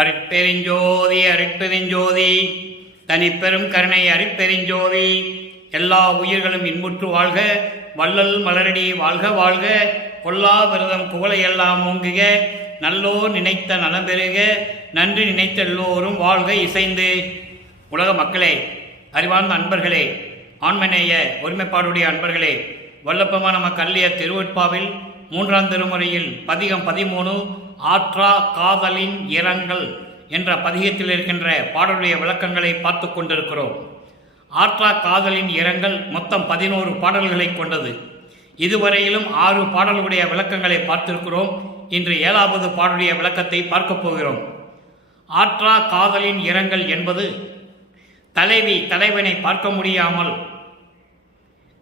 அருட்பெருஞ்சோதி அருட்பெருஞ்சோதி தனிப்பெரும் கருணை அருட்பெருஞ்சோதி. எல்லா உயிர்களும் இன்புற்று வாழ்க, வள்ளல் மலரடி வாழ்க வாழ்க, கொல்லா விரதம் புகழையெல்லாம் ஓங்குக, நல்லோர் நினைத்த நலம் பெறுக, நன்றி நினைத்த எல்லோரும் வாழ்க இசைந்து. உலக மக்களே, அறிவார்ந்த அன்பர்களே, ஆண்மநேய ஒருமைப்பாடுடைய அன்பர்களே, வல்லப்பமான நம கல்லிய திருவட்பாவில் 3ஆம் திருமுறையில் பதிகம் 13 ஆற்றா காதலின் இரங்கல் என்ற பதிகத்தில் இருக்கின்ற பாடலுடைய விளக்கங்களை பார்த்து கொண்டிருக்கிறோம். ஆற்றா காதலின் இரங்கல் மொத்தம் 11 பாடல்களை கொண்டது. இதுவரையிலும் 6 பாடல்களுடைய விளக்கங்களை பார்த்திருக்கிறோம். இன்று 7வது பாடலுடைய விளக்கத்தை பார்க்கப் போகிறோம். ஆற்றா காதலின் இரங்கல் என்பது தலைவி தலைவனை பார்க்க முடியாமல்,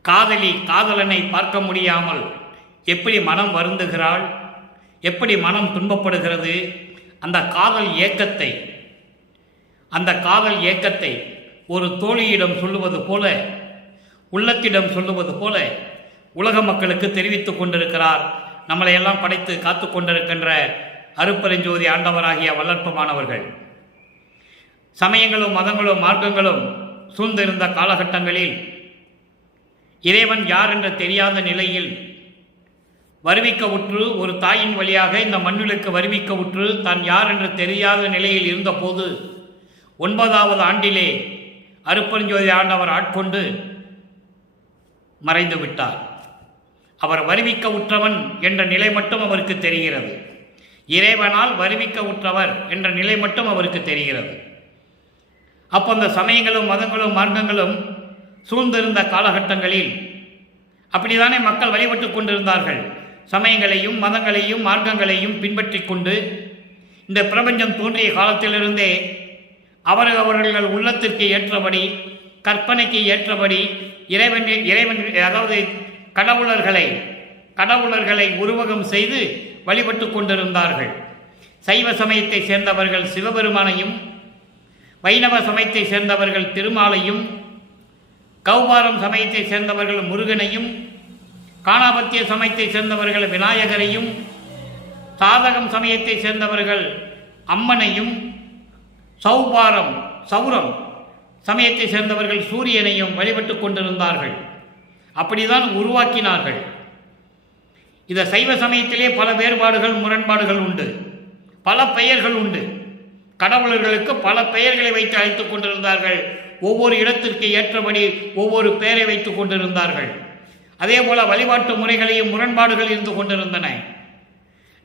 காதலி காதலனை பார்க்க முடியாமல் எப்படி மனம் வருந்துகிறாள், எப்படி மனம் துன்பப்படுகிறது, அந்த காதல் ஏக்கத்தை ஒரு தோழியிடம் சொல்லுவது போல, உள்ளத்திடம் சொல்லுவது போல உலக மக்களுக்கு தெரிவித்துக் கொண்டிருக்கிறார். நம்மளையெல்லாம் படைத்து காத்து கொண்டிருக்கின்ற அருட்பெருஞ்சோதி ஆண்டவராகிய வல்லற்பமானவர்கள். சமயங்களும் மதங்களும் மார்க்கங்களும் சூழ்ந்திருந்த காலகட்டங்களில் இறைவன் யார் என்று தெரியாத நிலையில் வருவிக்க உற்று, ஒரு தாயின் வழியாக இந்த மண்ணுக்கு வருவிக்க உற்று தான் யார் என்று தெரியாத நிலையில் இருந்தபோது 9வது ஆண்டிலே அருட்பெருஞ்சோதி ஆண்டவர் ஆட்கொண்டு மறைந்து விட்டார். அவர் வருவிக்க உற்றவன் என்ற நிலை மட்டும் அவருக்கு தெரிகிறது. இறைவனால் வருவிக்க உற்றவர் என்ற நிலை மட்டும் அவருக்கு தெரிகிறது. அப்போ அந்த சமயங்களும் மதங்களும் மார்க்கங்களும் சூழ்ந்திருந்த காலகட்டங்களில் அப்படித்தானே மக்கள் வழிபட்டு கொண்டிருந்தார்கள். சமயங்களையும் மதங்களையும் மார்க்கங்களையும் பின்பற்றி கொண்டு இந்த பிரபஞ்சம் தோன்றிய காலத்திலிருந்தே அவர்கள் உள்ளத்திற்கு ஏற்றபடி, கற்பனைக்கு ஏற்றபடி இறைவன் அதாவது கடவுளர்களை உருவகம் செய்து வழிபட்டு கொண்டிருந்தார்கள். சைவ சமயத்தை சேர்ந்தவர்கள் சிவபெருமானையும், வைணவ சமயத்தை சேர்ந்தவர்கள் திருமாலையும், கௌபாரம் சமயத்தை சேர்ந்தவர்கள் முருகனையும், காணாபத்திய சமயத்தை சேர்ந்தவர்கள் விநாயகரையும், சாதகம் சமயத்தை சேர்ந்தவர்கள் அம்மனையும், சௌரம் சமயத்தை சேர்ந்தவர்கள் சூரியனையும் வழிபட்டு கொண்டிருந்தார்கள். அப்படிதான் உருவாக்கினார்கள். இந்த சைவ சமயத்திலே பல வேறுபாடுகள், முரண்பாடுகள் உண்டு, பல பெயர்கள் உண்டு. கடவுளர்களுக்கு பல பெயர்களை வைத்து அழைத்துக் கொண்டிருந்தார்கள். ஒவ்வொரு இடத்திற்கு ஏற்றபடி ஒவ்வொரு பெயரை வைத்துக் கொண்டிருந்தார்கள். அதே போல வழிபாட்டு முறைகளையும் முரண்பாடுகள் இருந்து கொண்டிருந்தன.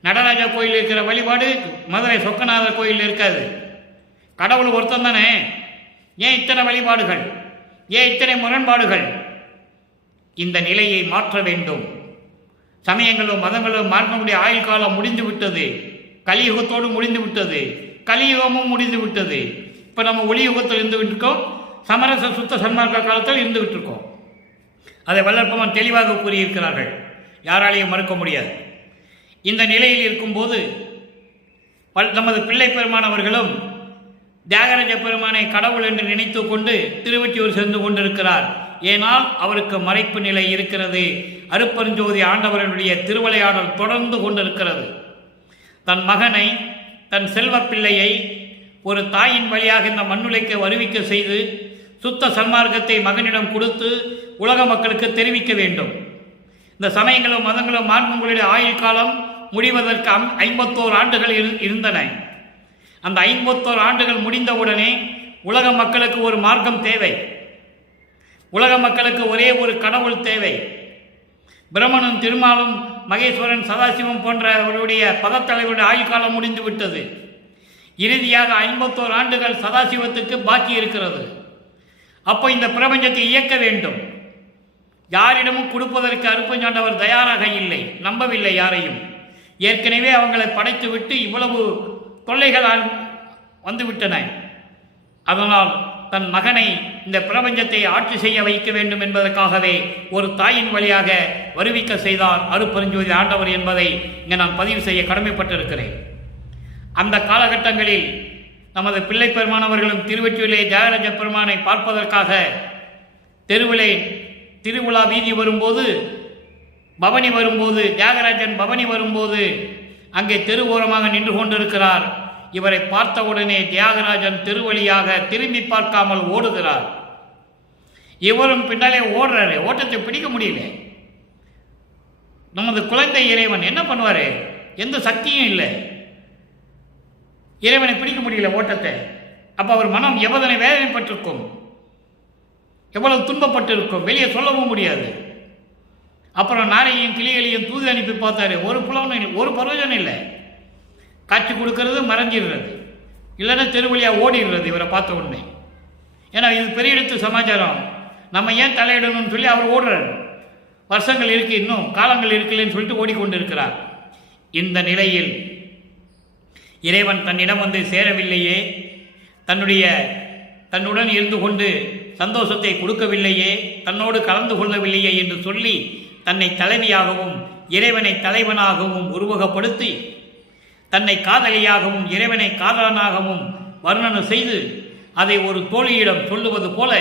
நடராஜா கோயில் இருக்கிற வழிபாடு மதுரை சொக்கநாதர் கோயில் இருக்காது. கடவுள் ஒருத்தன் தானே, ஏன் இத்தனை வழிபாடுகள், ஏன் இத்தனை முரண்பாடுகள்? இந்த நிலையை மாற்ற வேண்டும். சமயங்களும் மதங்களும் மார்க்கமுடைய ஆயுள் காலம் முடிந்து விட்டது. கலியுகத்தோடு முடிந்து விட்டது. கலியுகமும் முடிந்து விட்டது. இப்போ நம்ம ஒளியுகத்தில் இருந்து விட்டுருக்கோம், சமரச சுத்த சன்மார்க்க காலத்தில் இருந்து விட்டுருக்கோம். அதை வல்லற்பமான் தெளிவாக கூறியிருக்கிறார்கள், யாராலையும் மறுக்க முடியாது. இந்த நிலையில் இருக்கும்போது நமது பிள்ளை பெருமானவர்களும் தியாகராஜ பெருமானை கடவுள் என்று நினைத்து கொண்டு திருவொற்றியூர் சென்று கொண்டிருக்கிறார். ஏனால் அவருக்கு மறைப்பு நிலை இருக்கிறது. அருட்பெருஞ்சோதி ஆண்டவர்களுடைய திருவிளையாடல் தொடர்ந்து கொண்டிருக்கிறது. தன் மகனை, தன் செல்வ பிள்ளையை ஒரு தாயின் வழியாக இந்த மண்ணுலைக்கு வருவிக்க செய்து சுத்த சன்மார்க்கத்தை மகனிடம் கொடுத்து உலக மக்களுக்கு தெரிவிக்க வேண்டும். இந்த சமயங்களும் மதங்களும் மார்க்கங்களுடைய ஆயுள் காலம் முடிவதற்கு 51 ஆண்டுகள் இருந்தன. அந்த 51 ஆண்டுகள் முடிந்தவுடனே உலக மக்களுக்கு ஒரு மார்க்கம் தேவை. உலக மக்களுக்கு ஒரே ஒரு கடவுள் தேவை. பிரம்மனும் திருமாலும் மகேஸ்வரன் சதாசிவம் போன்றவருடைய பதத்தலைவருடைய ஆயுள் காலம் முடிந்து விட்டது. இறுதியாக 51 ஆண்டுகள் சதாசிவத்துக்கு பாக்கி இருக்கிறது. அப்போ இந்த பிரபஞ்சத்தை இயக்க வேண்டும். யாரிடமும் கொடுப்பதற்கு அருட்பெருஞ்சாண்டவர் தயாராக இல்லை, நம்பவில்லை யாரையும். ஏற்கனவே அவங்களை படைத்து விட்டு இவ்வளவு தொல்லைகள் வந்துவிட்டன. அதனால் தன் மகனை இந்த பிரபஞ்சத்தை ஆட்சி செய்ய வைக்க வேண்டும் என்பதற்காகவே ஒரு தாயின் வழியாக வருவிக்க செய்தார் அருட்பெருஞ்சோதி ஆண்டவர் என்பதை இங்கே நான் பதிவு செய்ய கடமைப்பட்டிருக்கிறேன். அந்த காலகட்டங்களில் நமது பிள்ளை பெருமானவர்களும் திருவொற்றியூரிலே தியாகராஜ பெருமானை பார்ப்பதற்காக தெருவிலே திருவிழா வீதி வரும்போது, பவனி வரும்போது, தியாகராஜன் பவனி வரும்போது அங்கே தெரு ஓரமாக நின்று கொண்டிருக்கிறார். இவரை பார்த்தவுடனே தியாகராஜன் திருவழியாக திரும்பி பார்க்காமல் ஓடுகிறார். இவரும் பின்னாலே ஓடுறாரு. ஓட்டத்தை பிடிக்க முடியல. நமது குழந்தை இறைவன் என்ன பண்ணுவார்? எந்த சக்தியும் இல்லை, இறைவனை பிடிக்க முடியல ஓட்டத்தை. அப்போ அவர் மனம் எவ்வளவு வேதனைப்பட்டிருக்கும், எவ்வளவு துன்பப்பட்டிருக்கும், வெளியே சொல்லவும் முடியாது. அப்புறம் நாரையும் கிளிகளையும் தூது அனுப்பி பார்த்தாரு. ஒரு புலவனும் ஒரு பிரயோஜனம் இல்லை. காட்சி கொடுக்கறது மறைஞ்சிடுறது, இல்லைன்னா தெருவழியாக ஓடிடுறது இவரை பார்த்த உடனே. ஏன்னா இது பெரிய இடத்து சமாச்சாரம், நம்ம ஏன் தலையிடணும்னு சொல்லி அவர் ஓடுறார். வருஷங்கள் இருக்கு, இன்னும் காலங்கள் இருக்குல்லன்னு சொல்லிட்டு ஓடிக்கொண்டு இருக்கிறார். இந்த நிலையில் இறைவன் தன்னிடம் வந்து சேரவில்லையே, தன்னுடன் இருந்து கொண்டு சந்தோஷத்தை கொடுக்கவில்லையே, தன்னோடு கலந்து கொள்ளவில்லையே என்று சொல்லி தன்னை தலைவியாகவும் இறைவனை தலைவனாகவும் உருவகப்படுத்தி தன்னை காதலியாகவும் இறைவனை காதலனாகவும் வர்ணனை செய்து அதை ஒரு தோழியிடம் சொல்லுவது போல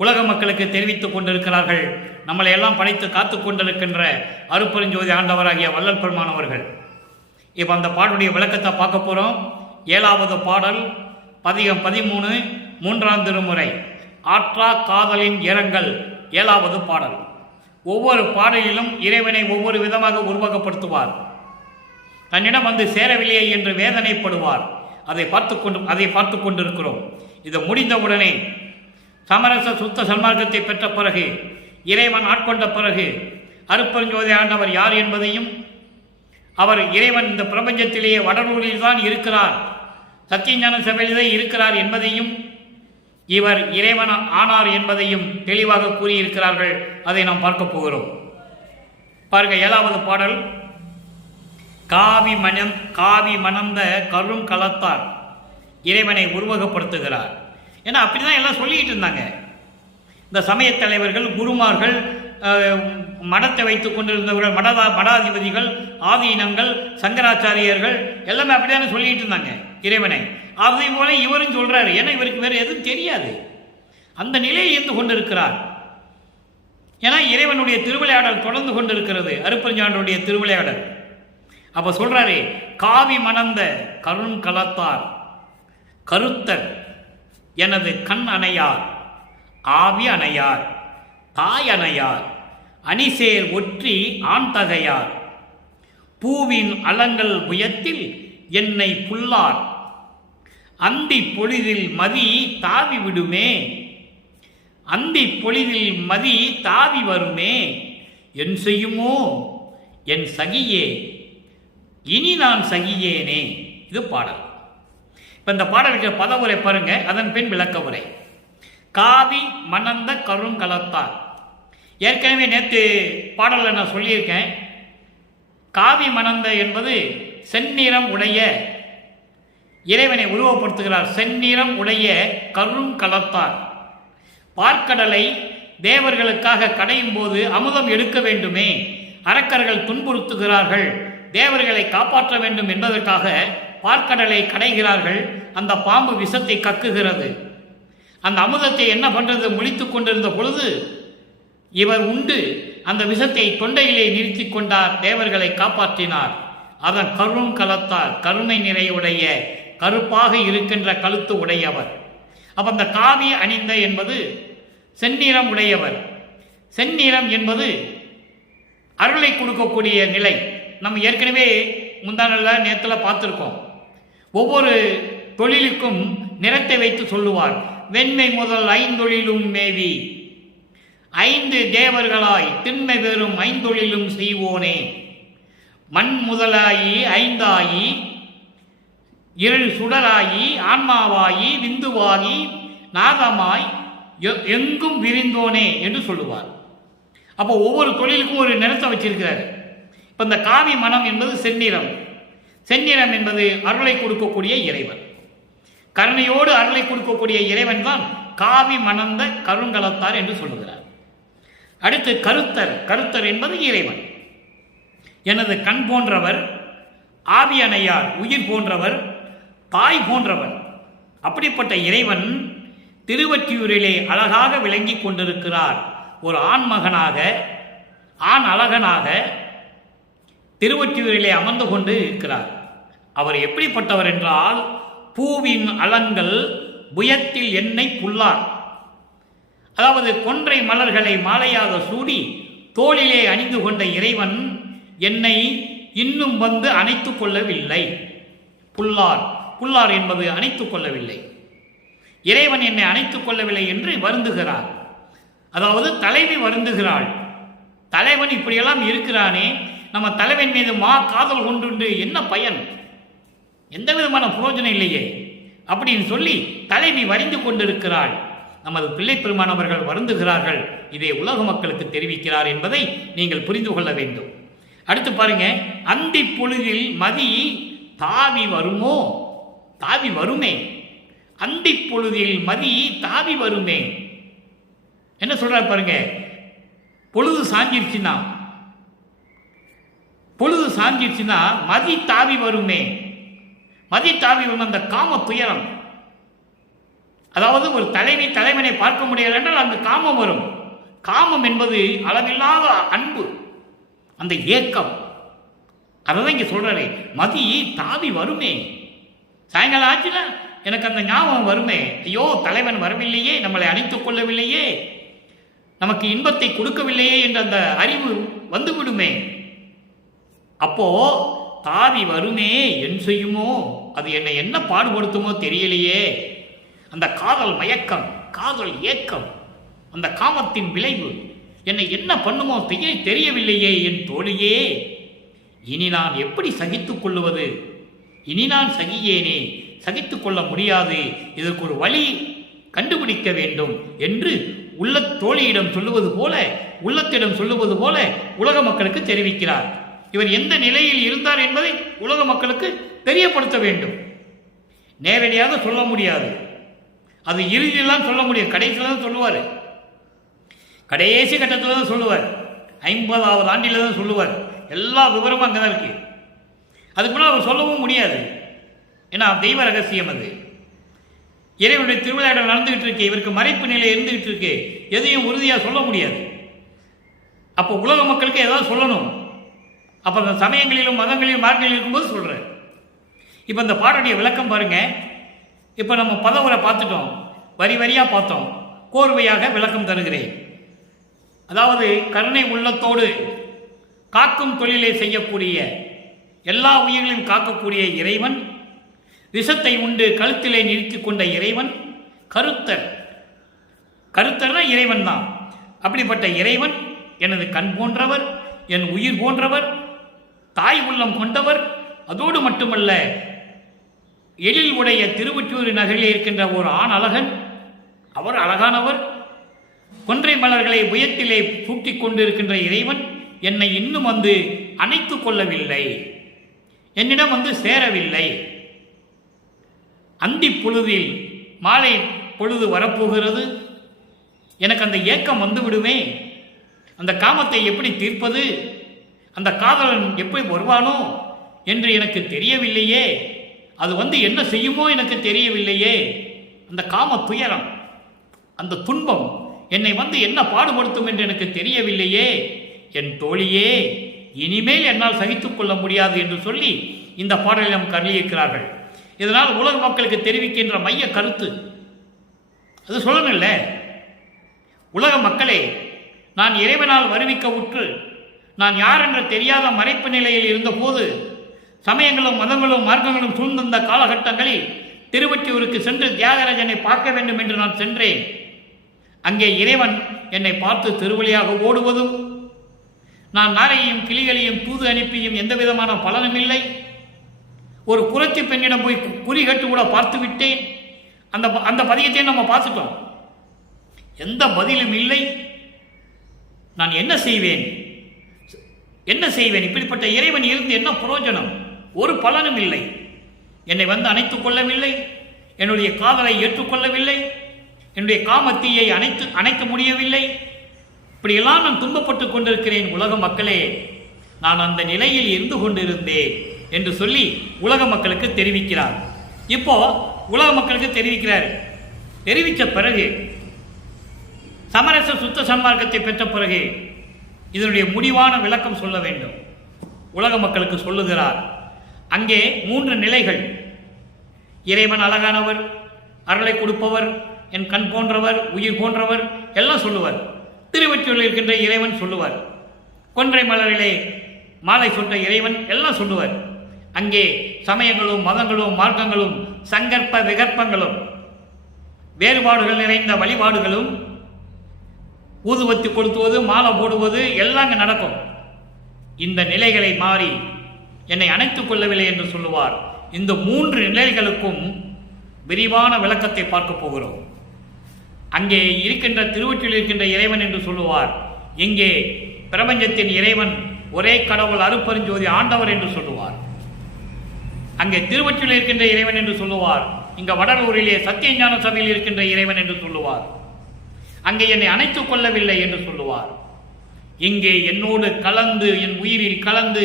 உலக மக்களுக்கு தெரிவித்துக் கொண்டிருக்கிறார்கள். நம்மளை எல்லாம் படைத்து காத்து கொண்டிருக்கின்ற அருட்பெருஞ்சோதி ஆண்டவராகிய வள்ளல் பெருமான் அவர்கள். இப்போ அந்த பாடலுடைய விளக்கத்தை பார்க்க போகிறோம். 7வது பாடல், பதிகம் 13, 3ஆம் திருமுறை, ஆற்றா காதலின் இரங்கல், 7வது பாடல். ஒவ்வொரு பாடலிலும் இறைவனை ஒவ்வொரு விதமாக உருவகப்படுத்துவார். தன்னிடம் வந்து சேரவில்லையே என்று வேதனைப்படுவார். அதை பார்த்து கொண்டிருக்கிறோம். இது முடிந்தவுடனே சமரச சுத்த சன்மார்க்கத்தை பெற்ற பிறகு, இறைவன் ஆட்கொண்ட பிறகு, அருட்பெருஞ்சோதி ஆண்டவர் யார் என்பதையும், அவர் இறைவன் இந்த பிரபஞ்சத்திலேயே வடநூலில் தான் இருக்கிறார், சத்தியஞான சபையிலே இருக்கிறார் என்பதையும், இவர் இறைவன் ஆனார் என்பதையும் தெளிவாக கூறியிருக்கிறார்கள். அதை நாம் பார்க்க போகிறோம். பாருங்க, 7வது பாடல். காவி மணந்த கருங்கலத்தார் இறைவனை உருவகப்படுத்துகிறார். ஏன்னா அப்படிதான் எல்லாம் சொல்லிட்டு இருந்தாங்க இந்த சமய தலைவர்கள், குருமார்கள், மடத்தை வைத்துக் கொண்டிருந்தவர்கள், மடாதிபதிகள், ஆதீனங்கள், சங்கராச்சாரியர்கள் எல்லாமே அப்படிதானே சொல்லிட்டு இருந்தாங்க இறைவனை. அதே போல இவரும் சொல்றாரு. ஏன்னா இவருக்கு வேறு எதுவும் தெரியாது, அந்த நிலையில் இருந்து கொண்டிருக்கிறார். ஏன்னா இறைவனுடைய திருவிளையாடல் தொடர்ந்து கொண்டிருக்கிறது, அருட்பெருஞ்சாண்டருடைய திருவிளையாடல். அப்ப சொல்றாரு, காவி மணந்த கருங்கலத்தார் கருத்தர் எனது கண் அணையார், ஆவி அணையார், தாய் அணையார், அணிசேர் ஒற்றி ஆண் தகையார், பூவின் அலங்கள் புயத்தில் என்னை புல்லார், அந்தி பொழிதில் மதி தாவி விடுமே, அந்தி பொழிதில் மதி தாவி வருமே, என் செய்யுமோ என் சகியே, இனி நான் சகியேனே. இது பாடல். இப்போ இந்த பாடலுக்கு பதவுரை பாருங்க, அதன் பின் விளக்க உரை. காவி மணந்த கருங்கலத்தார். ஏற்கனவே நேற்று பாடலில் நான் சொல்லியிருக்கேன், காவி மணந்த என்பது செந்நிறம் உடைய இறைவனை உருவப்படுத்துகிறார். செந்நிறம் உடைய கருங்கலத்தார். பார்க்கடலை தேவர்களுக்காக கடையும் போது அமுதம் எடுக்க வேண்டுமே, அரக்கர்கள் துன்புறுத்துகிறார்கள், தேவர்களை காப்பாற்ற வேண்டும் என்பதற்காக பார்க்கடலை கடைகிறார்கள். அந்த பாம்பு விஷத்தை கக்குகிறது. அந்த அமுதத்தை என்ன பண்றது, முழித்து கொண்டிருந்த பொழுது இவர் உண்டு அந்த விஷத்தை தொண்டையிலே நிறுத்தி கொண்டார், தேவர்களை காப்பாற்றினார். அதன் கருங்கலத்தார், கருமை நிறையுடைய கருப்பாக இருக்கின்ற கழுத்து உடையவர். அப்ப அந்த காவி அணிந்த என்பது செந்நிறம் உடையவர். செந்நிறம் என்பது அருளை கொடுக்கக்கூடிய நிலை. நம்ம ஏற்கனவே முந்தானல்ல நேத்துல பார்த்துருக்கோம். ஒவ்வொரு தொழிலுக்கும் நிறத்தை வைத்து சொல்லுவார். வெண்மை முதல் 5 தொழிலும் மேவி 5 தேவர்களாய் திண்மை பெறும் 5 தொழிலும் செய்வோனே, மண் முதலாயி 5 ஆயி 7 சுடராயி ஆன்மாவாயி விந்துவாகி நாதமாய் எங்கும் விரிந்தோனே என்று சொல்லுவார். அப்போ ஒவ்வொரு தொழிலுக்கும் ஒரு நிறத்தை வச்சிருக்கிறார். இப்போ இந்த காவி மனம் என்பது செந்நிறம். செந்நிறம் என்பது அருளை கொடுக்கக்கூடிய இறைவன். கருணையோடு அருளை கொடுக்கக்கூடிய இறைவன் தான் காவி மணந்த கருங்கலத்தார் என்று சொல்லுகிறார். அடுத்து கருத்தர். கருத்தர் என்பது இறைவன். எனது கண் போன்றவர், ஆவி அணையார் உயிர் போன்றவர், தாய் போன்றவர். அப்படிப்பட்ட இறைவன் திருவொற்றியூரிலே அழகாக விளங்கி கொண்டிருக்கிறார். ஒரு ஆண்மகனாக, ஆண் அழகனாக திருவொற்றியூரிலே அமர்ந்து கொண்டு இருக்கிறார். அவர் எப்படிப்பட்டவர் என்றால், பூவின் அலங்கள் புயத்தில் எண்ணெய் புல்லார். அதாவது கொன்றை மலர்களை மாலையாக சூடி தோளிலே அணிந்து கொண்ட இறைவன் என்னை இன்னும் வந்து அணைத்துக் கொள்ளவில்லை. புல்லார், புல்லார் என்பது அணைத்துக் கொள்ளவில்லை. இறைவன் என்னை அணைத்துக் கொள்ளவில்லை என்று வருந்துகிறார். அதாவது தலைவி வருந்துகிறாள். தலைவன் இப்படியெல்லாம் இருக்கிறானே, நம்ம தலைவன் மீது காதல் கொண்டு என்ன பயன், எந்த விதமான புரோஜனம் இல்லையே அப்படின்னு சொல்லி தலைவி வரிந்து கொண்டிருக்கிறாள். நமது பிள்ளை பெருமானவர்கள் வருந்துகிறார்கள். இதை உலக மக்களுக்கு தெரிவிக்கிறார் என்பதை நீங்கள் புரிந்து கொள்ள வேண்டும். அடுத்து பாருங்க, அந்தி பொழுதில் மதி தாவி வருமோ, தாவி வருமே. அந்தி பொழுதில் மதி தாவி வருமே. என்ன சொல்றார் பாருங்க, பொழுது சாஞ்சிருச்சுன்னா, பொழுது சாஞ்சிருச்சுன்னா மதி தாவி வருமே. மதி தாவி வரும் அந்த காம துயரம். அதாவது ஒரு தலைவி தலைவனை பார்க்க முடியாது என்றால் அந்த காமம் வரும். காமம் என்பது அளவில்லாத அன்பு, அந்த ஏக்கம். அதான் இங்க சொல்றாரு, மதி தாவி வருமே. சாயங்காலம் ஆச்சுன்னா எனக்கு அந்த ஞாபகம் வருமே, ஐயோ தலைவன் வரவில்லையே, நம்மளை அணைத்துக் கொள்ளவில்லையே, நமக்கு இன்பத்தை கொடுக்கவில்லையே என்ற அந்த அறிவு வந்துவிடுமே. அப்போ தாவி வருமே, என் செய்யுமோ, அது என்னை என்ன பாடுபடுத்துமோ தெரியலையே. அந்த காதல் மயக்கம், காதல் ஏக்கம், அந்த காமத்தின் விளைவு என்னை என்ன பண்ணுமோ தெரியவில்லையே என் தோழியே. இனி நான் எப்படி சகித்துக் கொள்ளுவது, இனி நான் சகியேனே, சகித்துக் கொள்ள முடியாது, இதற்கு ஒரு வழி கண்டுபிடிக்க வேண்டும் என்று உள்ள தோழியிடம் சொல்லுவது போல, உள்ளத்திடம் சொல்லுவது போல உலக மக்களுக்கு தெரிவிக்கிறார். இவர் எந்த நிலையில் இருந்தார் என்பதை உலக மக்களுக்கு தெரியப்படுத்த வேண்டும். நேரடியாக சொல்ல முடியாது, அது இறுதியெல்லாம் சொல்ல முடியும், கடைசியில் தான் சொல்லுவார். கடைசி கட்டத்தில் தான் சொல்லுவார், 50வது ஆண்டில் தான் சொல்லுவார். எல்லா விவரமும் அங்கே தான் இருக்கு. அதுக்கு முன்னால் அவர் சொல்லவும் முடியாது, ஏன்னா தெய்வ ரகசியம். அது இறைவனுடைய திருவிழாவில் நடந்துகிட்டு இருக்கு, இவருக்கு மறைப்பு நிலை இருந்துகிட்டு இருக்கு, எதையும் உறுதியாக சொல்ல முடியாது. அப்போ உலக மக்களுக்கு ஏதாவது சொல்லணும். அப்போ அந்த சமயங்களிலும் மதங்களிலும் மார்க்கங்களிலும் இருக்கும்போது சொல்கிறேன். இப்போ இந்த பாடலுடைய விளக்கம் பாருங்க. இப்போ நம்ம பதவுரை பார்த்துட்டோம், வரி வரியாக பார்த்தோம், கோர்வையாக விளக்கம் தருகிறேன். அதாவது கருணை உள்ளத்தோடு காக்கும் தொழிலை செய்யக்கூடிய, எல்லா உயிர்களையும் காக்கக்கூடிய இறைவன், விஷத்தை உண்டு கழுத்திலே நிறுத்தி கொண்ட இறைவன், கருத்தர். கருத்தர்னா இறைவன் தான். அப்படிப்பட்ட இறைவன் எனது கண் போன்றவர், என் உயிர் போன்றவர், தாய் உள்ளம் கொண்டவர். அதோடு மட்டுமல்ல, எழில் உடைய திருவொற்றியூர் நகரில் இருக்கின்ற ஒரு ஆண் அழகன், அவர் அழகானவர். கொன்றை மலர்களை புயத்திலே சூட்டிக் கொண்டிருக்கின்ற இறைவன் என்னை இன்னும் வந்து அணைத்துக் கொள்ளவில்லை, என்னிடம் வந்து சேரவில்லை. அந்தி பொழுதில் மாலை பொழுது வரப்போகிறது, எனக்கு அந்த ஏக்கம் வந்து விடுமே. அந்த காமத்தை எப்படி தீர்ப்பது, அந்த காதலன் எப்படி வருவானோ என்று எனக்கு தெரியவில்லையே. அது வந்து என்ன செய்யுமோ எனக்கு தெரியவில்லையே. அந்த காம துயரம், அந்த துன்பம் என்னை வந்து என்ன பாடுபடுத்தும் என்று எனக்கு தெரியவில்லையே. என் தோழியே, இனிமேல் என்னால் சகித்துக் கொள்ள முடியாது என்று சொல்லி இந்த பாடலை நாம் கருளியிருக்கிறார்கள். இதனால் உலக மக்களுக்கு தெரிவிக்கின்ற மைய கருத்து அது சொல்லணும்ல. உலக மக்களே, நான் இறைவனால் வருவிக்க உற்று நான் யார் என்ற தெரியாத மறைப்பு நிலையில் இருந்தபோது, சமயங்களும் மதங்களும் மார்க்கங்களும் சூழ்ந்த காலகட்டங்களில் திருவொற்றியூருக்கு சென்று தியாகராஜனை பார்க்க வேண்டும் என்று நான் சென்றேன். அங்கே இறைவன் என்னை பார்த்து திருவழியாக ஓடுவதும், நான் நாரையையும் கிளிகளையும் தூது அனுப்பியும் எந்த விதமான பலனும் இல்லை. ஒரு புரட்சி பெண்ணிடம் போய் குறிகட்டு கூட பார்த்து விட்டேன். அந்த பதியத்தையும் நம்ம பார்த்துட்டோம், எந்த பதிலும் இல்லை. நான் என்ன செய்வேன், என்ன செய்வேன்? இப்படிப்பட்ட இறைவன் இருந்து என்ன பிரயோஜனம்? ஒரு பலனும் இல்லை. என்னை வந்து அணைத்துக் கொள்ளவில்லை, என்னுடைய காதலை ஏற்றுக்கொள்ளவில்லை, என்னுடைய காமத்தீயை அணைக்க முடியவில்லை. இப்படியெல்லாம் நான் துன்பப்பட்டு கொண்டிருக்கிறேன். உலக மக்களே, நான் அந்த நிலையில் இருந்து கொண்டிருந்தேன் என்று சொல்லி உலக மக்களுக்கு தெரிவிக்கிறார். இப்போ உலக மக்களுக்கு தெரிவிக்கிறார். தெரிவித்த பிறகு, சமரச சுத்த சன்மார்க்கத்தை பெற்ற பிறகு இதனுடைய முடிவான விளக்கம் சொல்ல வேண்டும். உலக மக்களுக்கு சொல்லுகிறார், அங்கே 3 நிலைகள். இறைவன் அழகானவர், அருளை கொடுப்பவர், என் கண் போன்றவர், உயிர் போன்றவர் எல்லாம் சொல்லுவார். திருவொற்றியூரில் இருக்கின்ற இறைவன் சொல்லுவார். கொன்றை மலரிலே மாலை சொட்ட இறைவன் எல்லாம் சொல்லுவார். அங்கே சமயங்களும் மதங்களும் மார்க்கங்களும் சங்கற்ப விகற்பங்களும் வேறுபாடுகள் நிறைந்த வழிபாடுகளும் ஊதுவத்தி கொளுத்துவது மாலை போடுவது எல்லாம் அங்கே நடக்கும். இந்த நிலைகளை மாறி என்னை அணைத்துக் கொள்ளவில்லை என்று சொல்லுவார். இந்த 3 நிலைகளுக்கும் விரிவான விளக்கத்தை பார்க்க போகிறோம். அங்கே இருக்கின்ற திருவொற்றியூரில் இருக்கின்ற இறைவன் என்று சொல்லுவார். இங்கே பிரபஞ்சத்தின் இறைவன் ஒரே கடவுள் அருட்பெருஞ்சோதி ஆண்டவர் என்று சொல்லுவார். அங்கே திருவொற்றியூரில் இருக்கின்ற இறைவன் என்று சொல்லுவார். இங்க வடலூரிலே சத்தியஞான சபையில் இருக்கின்ற இறைவன் என்று சொல்லுவார். அங்கே என்னை அணைத்துக் கொள்ளவில்லை என்று சொல்லுவார். இங்கே என்னோடு கலந்து, என் உயிரில் கலந்து,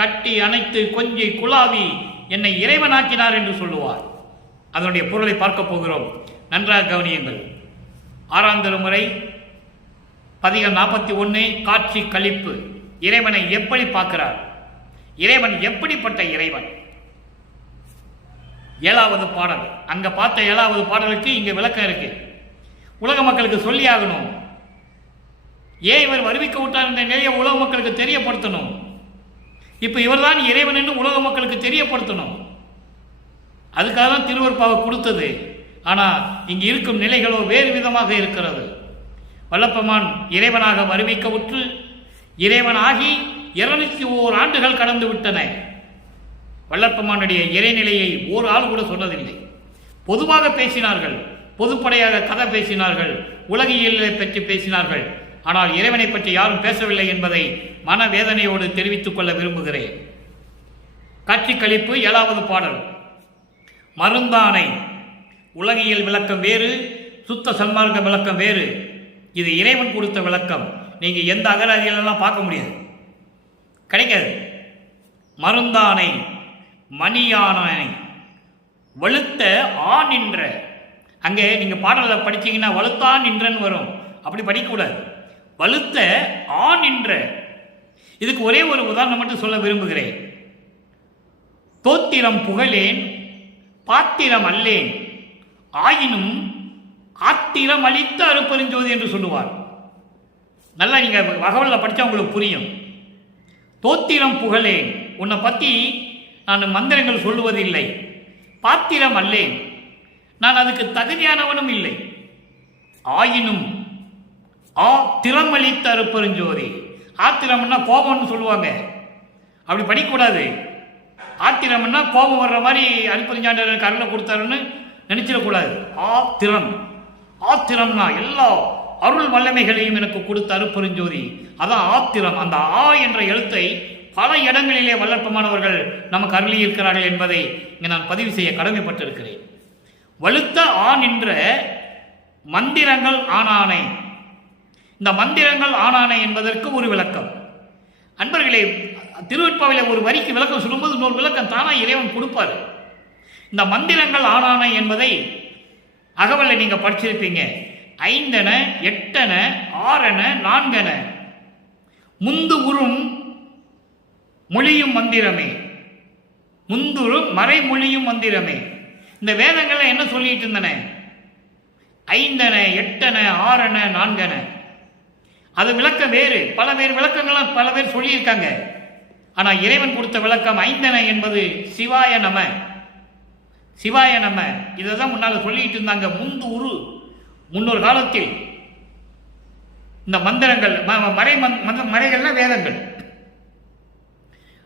கட்டி அணைத்து கொஞ்சி குழாவி என்னை இறைவனாக்கினார் என்று சொல்லுவார். அதனுடைய பொருளை பார்க்க போகிறோம். நன்றாக கவனியுங்கள். 6ஆம் திருமுறை பதிகம் 41 காட்சி கழிப்பு. இறைவனை எப்படி பார்க்கிறார்? இறைவன் எப்படிப்பட்ட இறைவன்? 7வது பாடல். அங்க பார்த்த 7வது பாடலுக்கு இங்க விளக்கம் இருக்கு. உலக மக்களுக்கு சொல்லி ஆகணும். ஏன் இவர் வருவிக்க விட்டார் என்ற நிலையை உலக மக்களுக்கு தெரியப்படுத்தணும். இப்ப இவர்தான் இறைவன் என்று உலக மக்களுக்கு தெரியப்படுத்தணும். அதுக்காக தான் திருவருட்பாவை கொடுத்தது. ஆனா இங்கு இருக்கும் நிலைகளோ வேறு விதமாக இருக்கிறது. வல்லப்பெருமான் இறைவனாக வருவிக்கவுற்று இறைவனாகி 201 ஆண்டுகள் கடந்து விட்டன. வல்லப்பெருமானுடைய இறைநிலையை ஒரு ஆள் கூட சொன்னதில்லை. பொதுவாக பேசினார்கள், பொதுப்படையாக கதை பேசினார்கள், உலகியலை பற்றி பேசினார்கள். ஆனால் இறைவனை பற்றி யாரும் பேசவில்லை என்பதை மனவேதனையோடு தெரிவித்துக் கொள்ள விரும்புகிறேன். காட்சி கழிப்பு 7வது பாடல். மருந்தானை உலகியல் விளக்கம் வேறு, சுத்த சன்மார்க்க விளக்கம் வேறு. இது இறைவன் கொடுத்த விளக்கம். நீங்க எந்த அகராதிகளெல்லாம் பார்க்க முடியாது, கிடைக்காது. மருந்தானை மணியானை வலுத்த ஆ நின்ற. அங்கே நீங்க பாடலை படிச்சீங்கன்னா வலுத்தான் நின்றன்னு வரும். அப்படி படிக்கக்கூடாது. வலுத்த ஆ நின்ற. இதுக்கு ஒரே ஒரு உதாரணம் மட்டும் சொல்ல விரும்புகிறேன். தோத்திரம் புகழேன் பாத்திரம் அல்லேன் ஆயினும் ஆத்திரம் அளித்த அருட்பெருஞ்சோதி என்று சொல்லுவார். நல்லா நீங்க வகவல்ல படிச்சா உங்களுக்கு புரியும். தோத்திரம் புகழேன், உன்னை பத்தி நான் மந்திரங்கள் சொல்லுவதில்லை. பாத்திரம் அல்லேன், நான் அதுக்கு தகுதியானவனும் இல்லை. ஆயினும் ஆ திறமளித்த அருட்பெருஞ்சோதி. ஆத்திரம்னா கோபம்னு சொல்லுவாங்க, அப்படி படிக்கக்கூடாது. ஆத்திரம்னா கோபம் வர்ற மாதிரி அருட்பெருஞ்சாண்டவர் அருளை கொடுத்தாருன்னு நினைச்சிடக்கூடாது. ஆத்திரம், ஆத்திரம்னா எல்லா அருள் வல்லமைகளையும் எனக்கு கொடுத்த அருட்பெருஞ்சோதி, அதான் ஆத்திரம். அந்த ஆ என்ற எழுத்தை பல இடங்களிலே வல்லற்பமானவர்கள் நமக்கு அருளி இருக்கிறார்கள் என்பதை இங்கே நான் பதிவு செய்ய கடமைப்பட்டிருக்கிறேன். வலுத்த ஆ நின்ற மந்திரங்கள் ஆனானை. இந்த மந்திரங்கள் ஆனானை என்பதற்கு ஒரு விளக்கம். அன்பர்களே, திருவருட்பாவிலே ஒரு வரிக்கு விளக்கம் சொல்லும்போது இன்னொரு விளக்கம் தானா இறைவன் கொடுப்பாரு. இந்த மந்திரங்கள் ஆனானை என்பதை அகவலை நீங்க படிச்சிருப்பீங்க. 5 8 6 4 முந்து உறும் மொழியும் மந்திரமே, முந்துரும் மறைமொழியும் மந்திரமே. இந்த வேதங்கள்ல என்ன சொல்லிட்டு இருந்தன? 5 8 6 4. அது விளக்கம் வேறு. பல பேர் விளக்கங்கள்லாம் பல பேர் சொல்லியிருக்காங்க. ஆனா இறைவன் கொடுத்த விளக்கம் 5 என்பது சிவாய நம, சிவாய நம. இதை தான் முன்னால சொல்லிட்டு இருந்தாங்க. முந்து உரு, முன்னொரு காலத்தில் இந்த மந்திரங்கள் மறைகள்னா வேதங்கள்,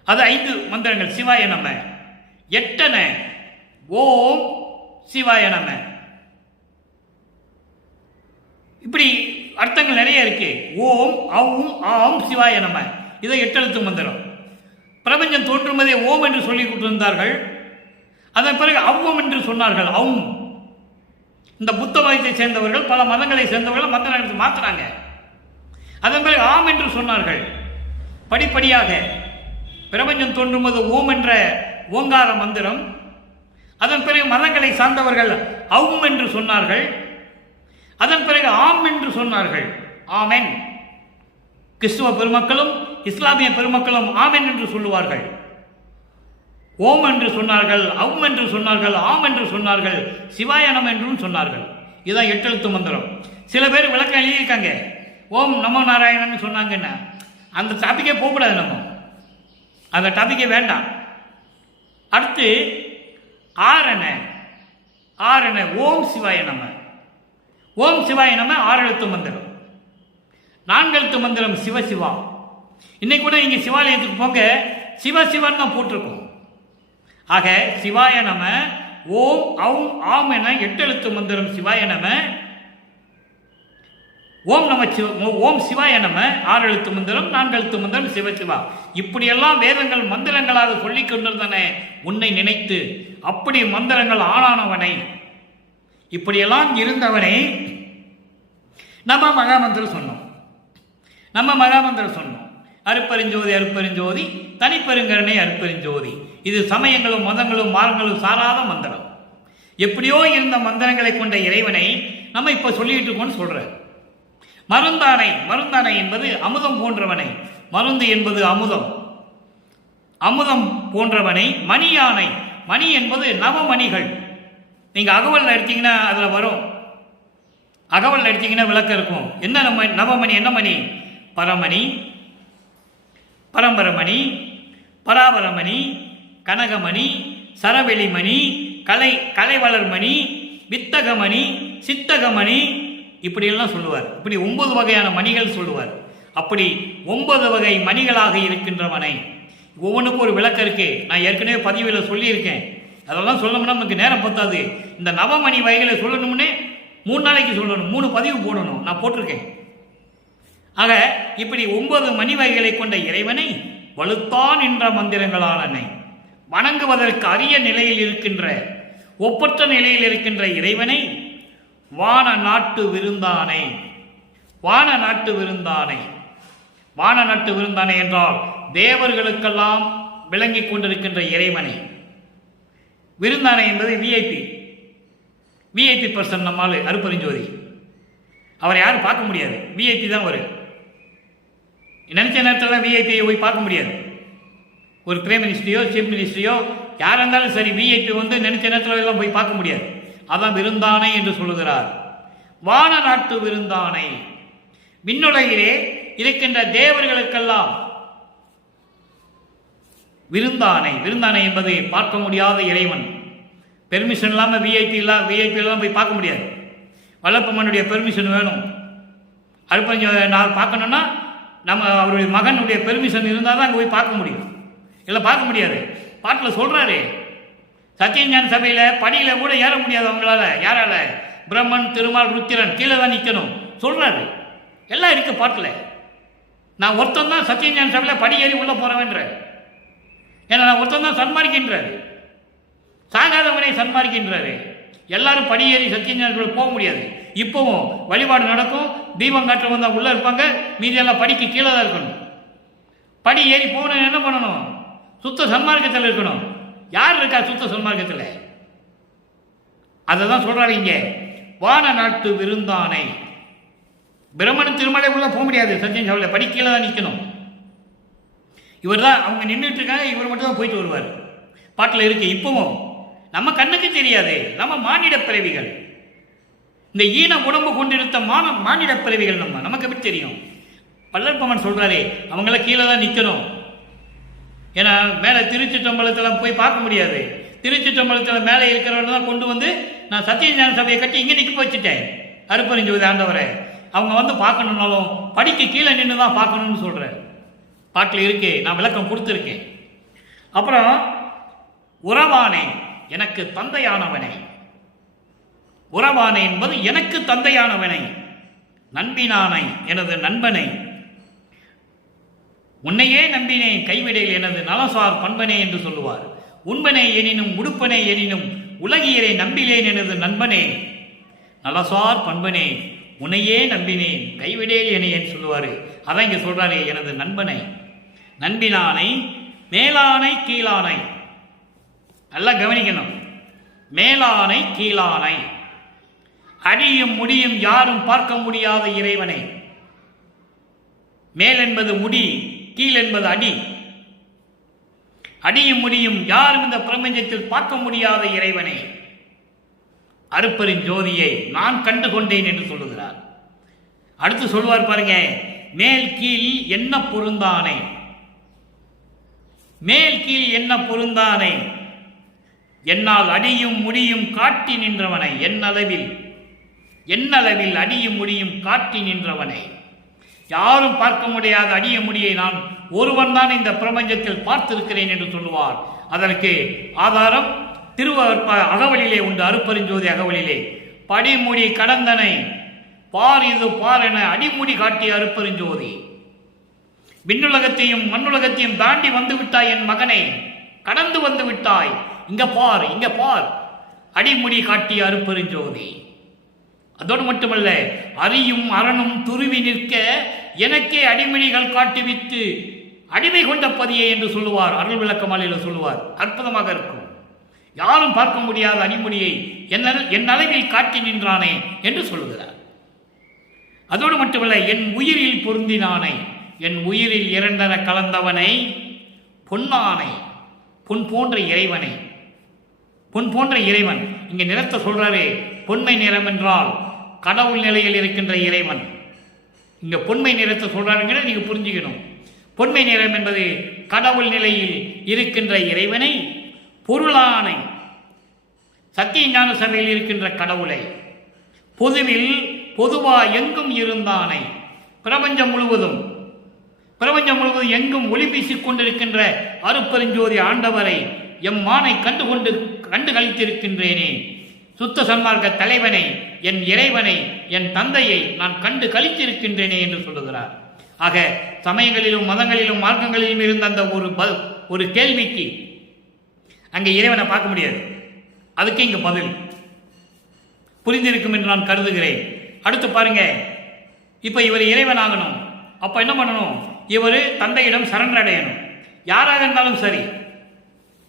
அது 5 மந்திரங்கள். சிவாய நம. 8 ஓம் சிவாய நம. இப்படி அர்த்தங்கள் நிறைய இருக்கு. ஓம் அவும் ஆம் சிவாய நம. இதை 8 எழுத்து மந்திரம். பிரபஞ்சம் தோன்றும் ஓம் என்று சொல்லிக் கொண்டிருந்தார்கள். அதன் பிறகு அவ்வும் என்று சொன்னார்கள். அவும். இந்த புத்த மதத்தை சேர்ந்தவர்கள், பல மதங்களை சேர்ந்தவர்கள் மந்திரம் எடுத்து மாற்றினாங்க. அதன் பிறகு ஆம் என்று சொன்னார்கள். படிப்படியாக பிரபஞ்சம் தோன்றும்போது ஓம் என்ற ஓங்கார மந்திரம். அதன் பிறகு மதங்களை சார்ந்தவர்கள் அவும் என்று சொன்னார்கள். அதன் பிறகு ஆம் என்று சொன்னார்கள். ஆமென். கிறிஸ்துவ பெருமக்களும் இஸ்லாமிய பெருமக்களும் ஆமென் என்று சொல்லுவார்கள். ஓம் என்று சொன்னார்கள், அவும் என்று சொன்னார்கள், ஆம் என்று சொன்னார்கள், சிவாயனம் என்றும் சொன்னார்கள். இதுதான் 8 எழுத்து மந்திரம். சில பேர் விளக்கம் எழுதியிருக்காங்க, ஓம் நமோ நாராயணன் சொன்னாங்கன்னா அந்த டாபிக்கே போகக்கூடாது, நம்ம அந்த டாபிக்கே வேண்டாம். அடுத்து ஆரண ஓம் சிவாய நம. ஓம் சிவாய நம 6 எழுத்து மந்திரம். 4 எழுத்து மந்திரம் சிவசிவா. இன்னைக்கு கூட இங்கே சிவாலயத்துக்கு போங்க, சிவசிவன் தான் போட்டிருக்கோம். ஆக சிவாய நம, ஓம் அவும் ஆம் என 8 எழுத்து மந்திரம் சிவாய நம. ஓம் சிவாய நம 6 எழுத்து மந்திரம், 4 எழுத்து மந்திரம் சிவசிவா. இப்படியெல்லாம் வேதங்கள் மந்திரங்களாக சொல்லிக் கொண்டிருந்தன. உன்னை நினைத்து அப்படி மந்திரங்கள் ஆளானவனை, இப்படியெல்லாம் இருந்தவனை நம்ம மகாமந்திரம் சொன்னோம். அருப்பெருஞ்சோதி அருப்பெருஞ்சோதி தனிப்பெருங்கருணை அருப்பெருஞ்சோதி. இது சமயங்களும் மதங்களும் மார்ங்களும் சாராத மந்திரம். எப்படியோ இருந்த மந்திரங்களை கொண்ட இறைவனை நம்ம இப்ப சொல்லிட்டு இருக்கோம்னு சொல்ற. மருந்தானை என்பது அமுதம் போன்றவனை, மருந்து என்பது அமுதம் போன்றவனை. மணி என்பது நவமணிகள். நீங்க அகவல் எடுத்தீங்கன்னா அதுல வரும், அகவல் எடுத்தீங்கன்னா விளக்கம் இருக்கும். என்ன நவமணி? என்ன மணி? பரமணி, பரம்பரமணி, பராபரமணி, கனகமணி, சரவெளிமணி, கலைவளர்மணி, வித்தகமணி, சித்தகமணி, இப்படியெல்லாம் சொல்லுவார். இப்படி 9 வகையான மணிகள் சொல்லுவார். அப்படி 9 வகை மணிகளாக இருக்கின்றவனை ஒவ்வொன்றுக்கும் ஒரு விளக்கம் இருக்கு. நான் ஏற்கனவே பதிவில் சொல்லியிருக்கேன். அதெல்லாம் சொல்லணும்னா நமக்கு நேரம் பத்தாது. இந்த நவமணி வகைகளை சொல்லணும்னே 3 நாளைக்கு சொல்லணும், 3 பதிவு போடணும். நான் போட்டிருக்கேன். ஆக இப்படி 9 மணி வகைகளை கொண்ட இறைவனை வலுத்தான் என்ற மந்திரங்களான வணங்குவதற்கு அரிய நிலையில் இருக்கின்ற, ஒப்பற்ற நிலையில் இருக்கின்ற இறைவனை வான நாட்டு விருந்தானை என்றால் தேவர்களுக்கெல்லாம் விளங்கிக் கொண்டிருக்கின்ற இறைவனை. விருந்தானை என்பது விஐபி பர்சன். நம்மால் அருப்பெருஞ்சோதி அவரை யாரும் பார்க்க முடியாது, விஐபி தான் வரும். நினைச்ச நேரத்தில் விஐபியை போய் பார்க்க முடியாது. ஒரு பிரைம் மினிஸ்ட்ரியோ சீஃப் மினிஸ்ட்ரியோ யார் இருந்தாலும் சரி, விஐபி நினைச்ச நேரத்தில் எல்லாம் போய் பார்க்க முடியாது. அதான் விருந்தானை என்று சொல்லுகிறார். வான நாட்டு விருந்தானை, விண்ணுலகிலே இருக்கின்ற தேவர்களுக்கெல்லாம் விருந்தானை என்பது பார்க்க முடியாத இறைவன். பெர்மிஷன் இல்லாமல் விஐபி எல்லாம் போய் பார்க்க முடியாது. வல்லப்பம்மனுடைய பெர்மிஷன் வேணும். அருப்பெருஞ்சோதி நான் பார்க்கணும்னா நம்ம அவருடைய மகனுடைய பெர்மிஷன் இருந்தால் தான் அங்கே போய் பார்க்க முடியும், இல்லை பார்க்க முடியாது. பாட்டில் சொல்றாரு, சத்தியஞான சபையில் படியில் கூட ஏற முடியாது அவங்களால. யாரால? பிரம்மன், திருமால், ருத்திரன் கீழே தான் நிற்கணும் சொல்றாரு. எல்லாம் இருக்கு பாட்டில். நான் ஒருத்தன் தான் சத்தியஞான சபையில் படி ஏறி உள்ள போறவன்ற. ஏன்னா நான் ஒருத்தன் தான் சன்மார்க்கின்றாரு, சாகாதவனை சன்மார்க்கின்றாரு. எல்லாரும் படி ஏறி சத்தியஞான சபையில் போக முடியாது. இப்போவும் வழிபாடு நடக்கும், தீபம் காற்று வந்தால் உள்ள இருப்பாங்க, மீதியெல்லாம் படிக்கு கீழே தான் இருக்கணும். படி ஏறி போகணும், என்ன பண்ணணும்? சுத்த சன்மார்க்கத்தில் இருக்கணும். யார் இருக்கா சுத்த சன்மார்க்கத்தில்? அதை தான் சொல்றாரு இங்க. வான நாட்டு விருந்தானை, பிரம்மன் திருமலை உள்ள போக முடியாது, சத்தியம் சபையில் படி கீழே தான் நிற்கணும். இவர் தான் அவங்க நின்றுட்டு இருக்காங்க, இவர் மட்டும் தான் போயிட்டு வருவார். பாட்டில் இருக்கு. இப்பவும் நம்ம கண்ணுக்கு தெரியாது, நம்ம மானிட பிறவிகள். இந்த ஈன உடம்பு கொண்டிருந்த மானிட பிறவிகள் நமக்கு எப்படி தெரியும்? பல்லற்பமன் சொல்றாரு, அவங்கள கீழே தான் நிற்கணும். ஏன்னா மேலே திருச்சிற்றம்பலத்தில் போய் பார்க்க முடியாது. திருச்சிற்றம்பலத்தில் மேலே இருக்கிறவங்க தான் கொண்டு நான் சத்தியஞான சபையை கட்டி இங்கே நிற்க வச்சுட்டேன். அருப்பெருஞ்சோதி ஆண்டவரை அவங்க பார்க்கணுன்னாலும் படிக்கு கீழே நின்று தான் பார்க்கணும்னு சொல்கிறேன். பாட்டில் இருக்கு, நான் விளக்கம் கொடுத்துருக்கேன். அப்புறம் உறவானே, எனக்கு தந்தையானவனை. உறவானே என்பது எனக்கு தந்தையானவனை. நண்பினானை, எனது நண்பனை. உன்னையே நம்பினேன் கைவிடையில் எனது நலசார் பண்பனே என்று சொல்லுவார். உண்பனே எனினும் உடுப்பனே எனினும் உலகியரை நம்பிலேன் எனது நண்பனே. நலசார் பண்பனே, உன்னையே நம்பினேன் கைவிடேல் என சொல்லுவார். அதான் இங்கே சொல்றாரு, எனது நண்பனை. நண்பினானை, மேலானை கீழானை. நல்லா கவனிக்கணும். மேலானை கீழானை, அடியும் முடியும் யாரும் பார்க்க முடியாத இறைவனை. மேல் என்பது முடி, கீழ் என்பது அடி. அடியும் முடியும் யாரும் இந்த பிரபஞ்சத்தில் பார்க்க முடியாத இறைவனை, அருட்பெருஞ்சோதியை நான் கண்டு கொண்டேன் என்று சொல்லுகிறார். அடுத்து சொல்லுவார் பாருங்க, மேல் கீழ் என்ன பொருந்தானை, மேல் கீழ் என்ன பொருந்தானை, என்னால் அடியும் முடியும் காட்டி நின்றவனை, என்னளவில் அடியும் முடியும் காட்டி நின்றவனை, யாரும் பார்க்க முடியாத அடிய முடியை நான் ஒருவன் தான் இந்த பிரபஞ்சத்தில் பார்த்திருக்கிறேன் என்று சொல்லுவார். அதற்கு ஆதாரம் அகவலிலே உண்டு. அருட்பெருஞ்சோதி அகவலிலே படிமுடி கடந்தனை பார் இது பார் என அடிமுடி காட்டிய அருட்பெருஞ்சோதி, விண்ணுலகத்தையும் மண்ணுலகத்தையும் தாண்டி வந்து விட்டாய் என் மகனே, கடந்து வந்து விட்டாய், இங்க பார் இங்க பார், அடிமுடி காட்டிய அருட்பெருஞ்சோதி. அதோடு மட்டுமல்ல, அரியும் அரணும் துருவி நிற்க எனக்கே அடிமணிகள் காட்டிவித்து அடிமை கொண்ட பதியே என்று சொல்லுவார். அருள் விளக்கமாலையில் சொல்லுவார். அற்புதமாக இருக்கும். யாரும் பார்க்க முடியாத அடிமொழியை என் அளவில் காட்டி நின்றானே என்று சொல்லுகிறார். அதோடு மட்டுமல்ல, என் உயிரில் பொருந்தினானை, என் உயிரில் இரண்டர கலந்தவனை, பொன்னானை, பொன் போன்ற இறைவனை, பொன் போன்ற இறைவன். இங்க நிறத்தை சொல்றாரு. பொன்மை நிறம் என்றால் கடவுள் நிலையில் இருக்கின்ற இறைவன். இங்க பொன்மை நிறத்தை சொல்றாருங்கிற நீங்க புரிஞ்சுக்கணும். பொன்மை நிறம் என்பது கடவுள் நிலையில் இருக்கின்ற இறைவனை, பொருளானை, சத்திய ஞான சபையில் இருக்கின்ற கடவுளை, பொதுவா எங்கும் இருந்தானை, பிரபஞ்சம் முழுவதும் எங்கும் ஒளி வீசிக் கொண்டிருக்கின்ற அருட்பெருஞ்சோதி ஆண்டவரை எம்மானை கண்டு கழித்திருக்கின்றேனே, சுத்த சன்மார்க்க தலைவனை, என் இறைவனை, என் தந்தையை நான் கண்டு கழித்திருக்கின்றேனே என்று சொல்லுகிறார். ஆக சமயங்களிலும் மதங்களிலும் மார்க்கங்களிலும் இருந்த அந்த ஒரு கேள்விக்கு அங்கே இறைவனை பார்க்க முடியாது. அதுக்கு இங்க பதில் புரிந்திருக்கும் என்று நான் கருதுகிறேன். அடுத்து பாருங்க, இப்ப இவர் இறைவன் ஆகணும். அப்ப என்ன பண்ணணும்? இவர் தந்தையிடம் சரண்டர் அடையணும். யாராக இருந்தாலும் சரி,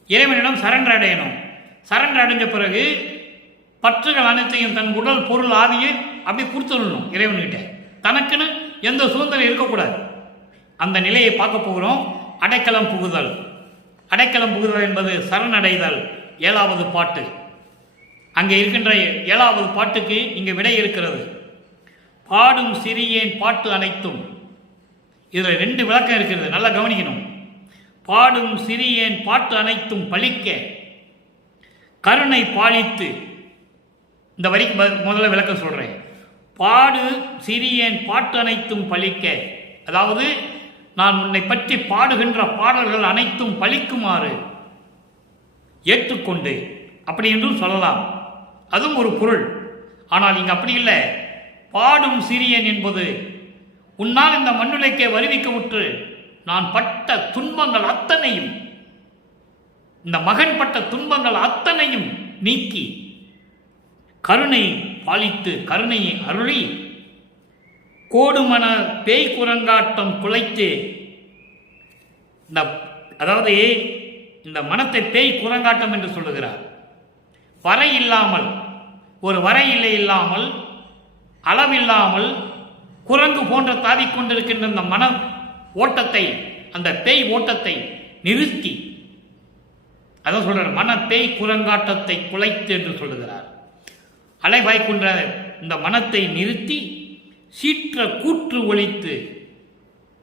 இறைவனிடம் சரண்டர் அடையணும். சரண்டர் அடைஞ்ச பிறகு பற்றுகள் அனைத்தையும் தன் உடல் பொருள் ஆவியை அப்படி கொடுத்துடணும் இறைவன்கிட்ட. தனக்குன்னு எந்த சுதந்திரம் இருக்கக்கூடாது. அந்த நிலையை பார்க்க போகிறோம். அடைக்கலம் புகுதல். அடைக்கலம் புகுதல் என்பது சரணடைதல். 7வது பாட்டு. அங்கே இருக்கின்ற 7வது பாட்டுக்கு இங்கே விடை இருக்கிறது. பாடும் சிறியேன் பாட்டு அனைத்தும். இதில் 2 விளக்கம் இருக்கிறது, நல்லா கவனிக்கணும். பாடும் சிறியேன் பாட்டு அனைத்தும் பழிக்க கருணை பாலித்து. இந்த வரிக்கு முதல்ல விளக்கம் சொல்றேன். பாடு சிறியேன் பாட்டு அனைத்தும் பழிக்க, அதாவது நான் உன்னை பற்றி பாடுகின்ற பாடல்கள் அனைத்தும் பழிக்குமாறு ஏற்றுக்கொண்டு, அப்படி என்றும் சொல்லலாம். அதுவும் ஒரு பொருள். ஆனால் இங்கு அப்படி இல்லை. பாடும் சிறியன் என்பது உன்னால் இந்த மண்ணுலைக்கே வருவிக்க விட்டு நான் பட்ட துன்பங்கள் அத்தனையும், இந்த மகன் பட்ட துன்பங்கள் அத்தனையும் நீக்கி கருணை பாலித்து, கருணையை அருளி, கோடுமன பேய் குரங்காட்டம் குலைத்து, அதாவது இந்த மனத்தை பேய் குரங்காட்டம் என்று சொல்லுகிறார். வரை இல்லாமல், ஒரு வரை இல்லை இல்லாமல், அளவில்லாமல் குரங்கு போன்ற தாவிக்கொண்டிருக்கின்ற அந்த மன ஓட்டத்தை, அந்த பேய் ஓட்டத்தை நிறுத்தி, அதான் சொல்றார், மன பேய் குரங்காட்டத்தை குலைத்து என்று சொல்லுகிறார். அலைவாய்க்கின்ற இந்த மனத்தை நிறுத்தி சீற்ற கூற்று ஒழித்து,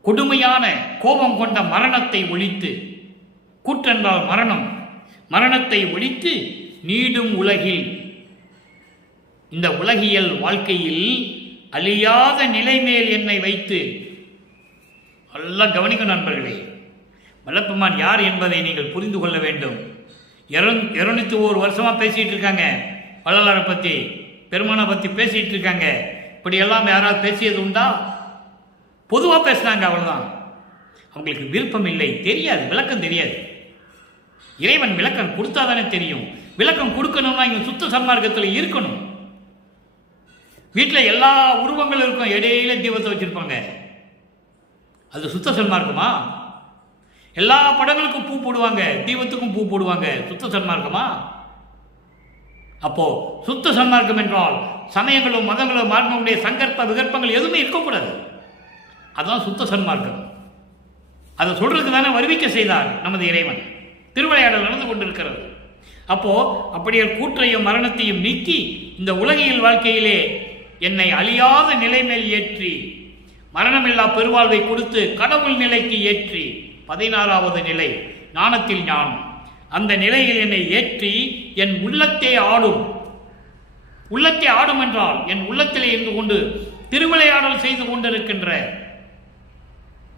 கொடுமையான கோபம் கொண்ட மரணத்தை ஒழித்து, கூற்றென்றால் மரணம், மரணத்தை ஒழித்து நீடும் உலகில், இந்த உலகியல் வாழ்க்கையில் அழியாத நிலை மேல் என்னை வைத்து. நல்லா கவனிக்கும் நண்பர்களே. வல்லப்பெருமான் யார் என்பதை நீங்கள் புரிந்து கொள்ள வேண்டும். 201 வருஷமாக பேசிகிட்டு இருக்காங்க. வள்ளலாரை பற்றி, பெருமானை பற்றி பேசிகிட்டு இருக்காங்க. இப்படியெல்லாம் யாராவது பேசியது உண்டா? பொதுவாக பேசுனாங்க, அவ்வளோதான். அவங்களுக்கு விருப்பம் இல்லை, தெரியாது, விளக்கம் தெரியாது. இறைவன் விளக்கம் கொடுத்தா தானே தெரியும். விளக்கம் கொடுக்கணும்னா இங்கே சுத்த சன்மார்க்கத்தில் இருக்கணும். வீட்டில் எல்லா உருவங்களும் இருக்கும், இடையில தீபத்தை வச்சிருப்பாங்க. அது சுத்த சன்மார்க்கமா? எல்லா படங்களுக்கும் பூ போடுவாங்க, தீபத்துக்கும் பூ போடுவாங்க. சுத்த சன்மார்க்கமா? அப்போ சுத்த சன்மார்க்கம் என்றால் சமயங்களும் மதங்களும் மார்க்கங்களுடைய சங்கற்ப விகற்பங்கள் எதுவுமே இருக்கக்கூடாது. அதுதான் சுத்த சன்மார்க்கம். அதை சொல்றதுக்கு தானே வருவிக்க செய்தார் நமது இறைவன். திருவிளையாடல் நடந்து கொண்டிருக்கிறது. அப்போ அப்படியே கூற்றையும் மரணத்தையும் நீக்கி இந்த உலகியல் வாழ்க்கையிலே என்னை அழியாத நிலை மேல் ஏற்றி மரணமில்லா பெருவாழ்வை கொடுத்து கடவுள் நிலைக்கு ஏற்றி 16வது நிலை ஞானத்தில் ஞானம், அந்த நிலையில் என்னை ஏற்றி என் உள்ளத்தை ஆடும். உள்ளத்தை ஆடும் என்றால் என் உள்ளத்திலே இருந்து கொண்டு திருவிளையாடல் செய்து கொண்டிருக்கின்ற,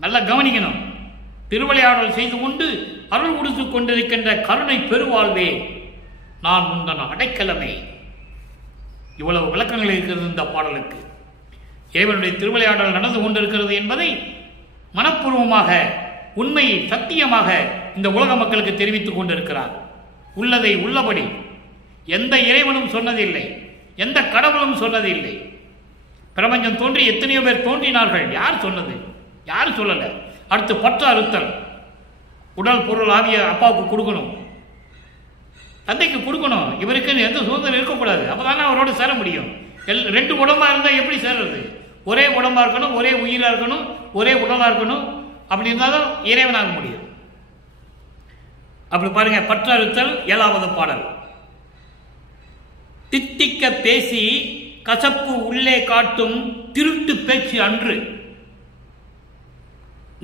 நல்ல கவனிக்கணும், திருவிளையாடல் செய்து கொண்டு அருள் கொடுத்து கொண்டிருக்கின்ற கருணை பெருவாழ்வே நான் முந்தன அடைக்கலமே. இவ்வளவு விளக்கங்கள் இருக்கிறது இந்த பாடலுக்கு. இறைவனுடைய திருவிளையாடல் நடந்து கொண்டிருக்கிறது என்பதை மனப்பூர்வமாக, உண்மை சத்தியமாக இந்த உலக மக்களுக்கு தெரிவித்துக் கொண்டிருக்கிறார். உள்ளதை உள்ளபடி. எந்த இறைவனும் சொன்னதில்லை, எந்த கடவுளும் சொன்னதில்லை. பிரபஞ்சம் தோன்றி எத்தனையோ பேர் தோன்றினார்கள், யார் சொன்னது? யாரும் சொல்லலை. அடுத்து பற்று அறுத்தல். உடல் பொருள் ஆவிய அப்பாவுக்கு கொடுக்கணும், தந்தைக்கு கொடுக்கணும். இவருக்கு எந்த சுதந்திரம் இருக்கக்கூடாது. அப்போதானே அவரோடு சேர முடியும். ரெண்டு உடம்பா இருந்தால் எப்படி சேர்றது? ஒரே உடம்பா இருக்கணும், ஒரே உயிராக இருக்கணும், ஒரே உடலாக இருக்கணும். அப்படி இருந்தாலும் இறைவனாக முடியும். அப்படி பாருங்க, பற்று அறுத்தல் 7வது பாடல். தித்திக்க பேசி கசப்பு உள்ளே காட்டும் திருட்டு பேச்சு அன்று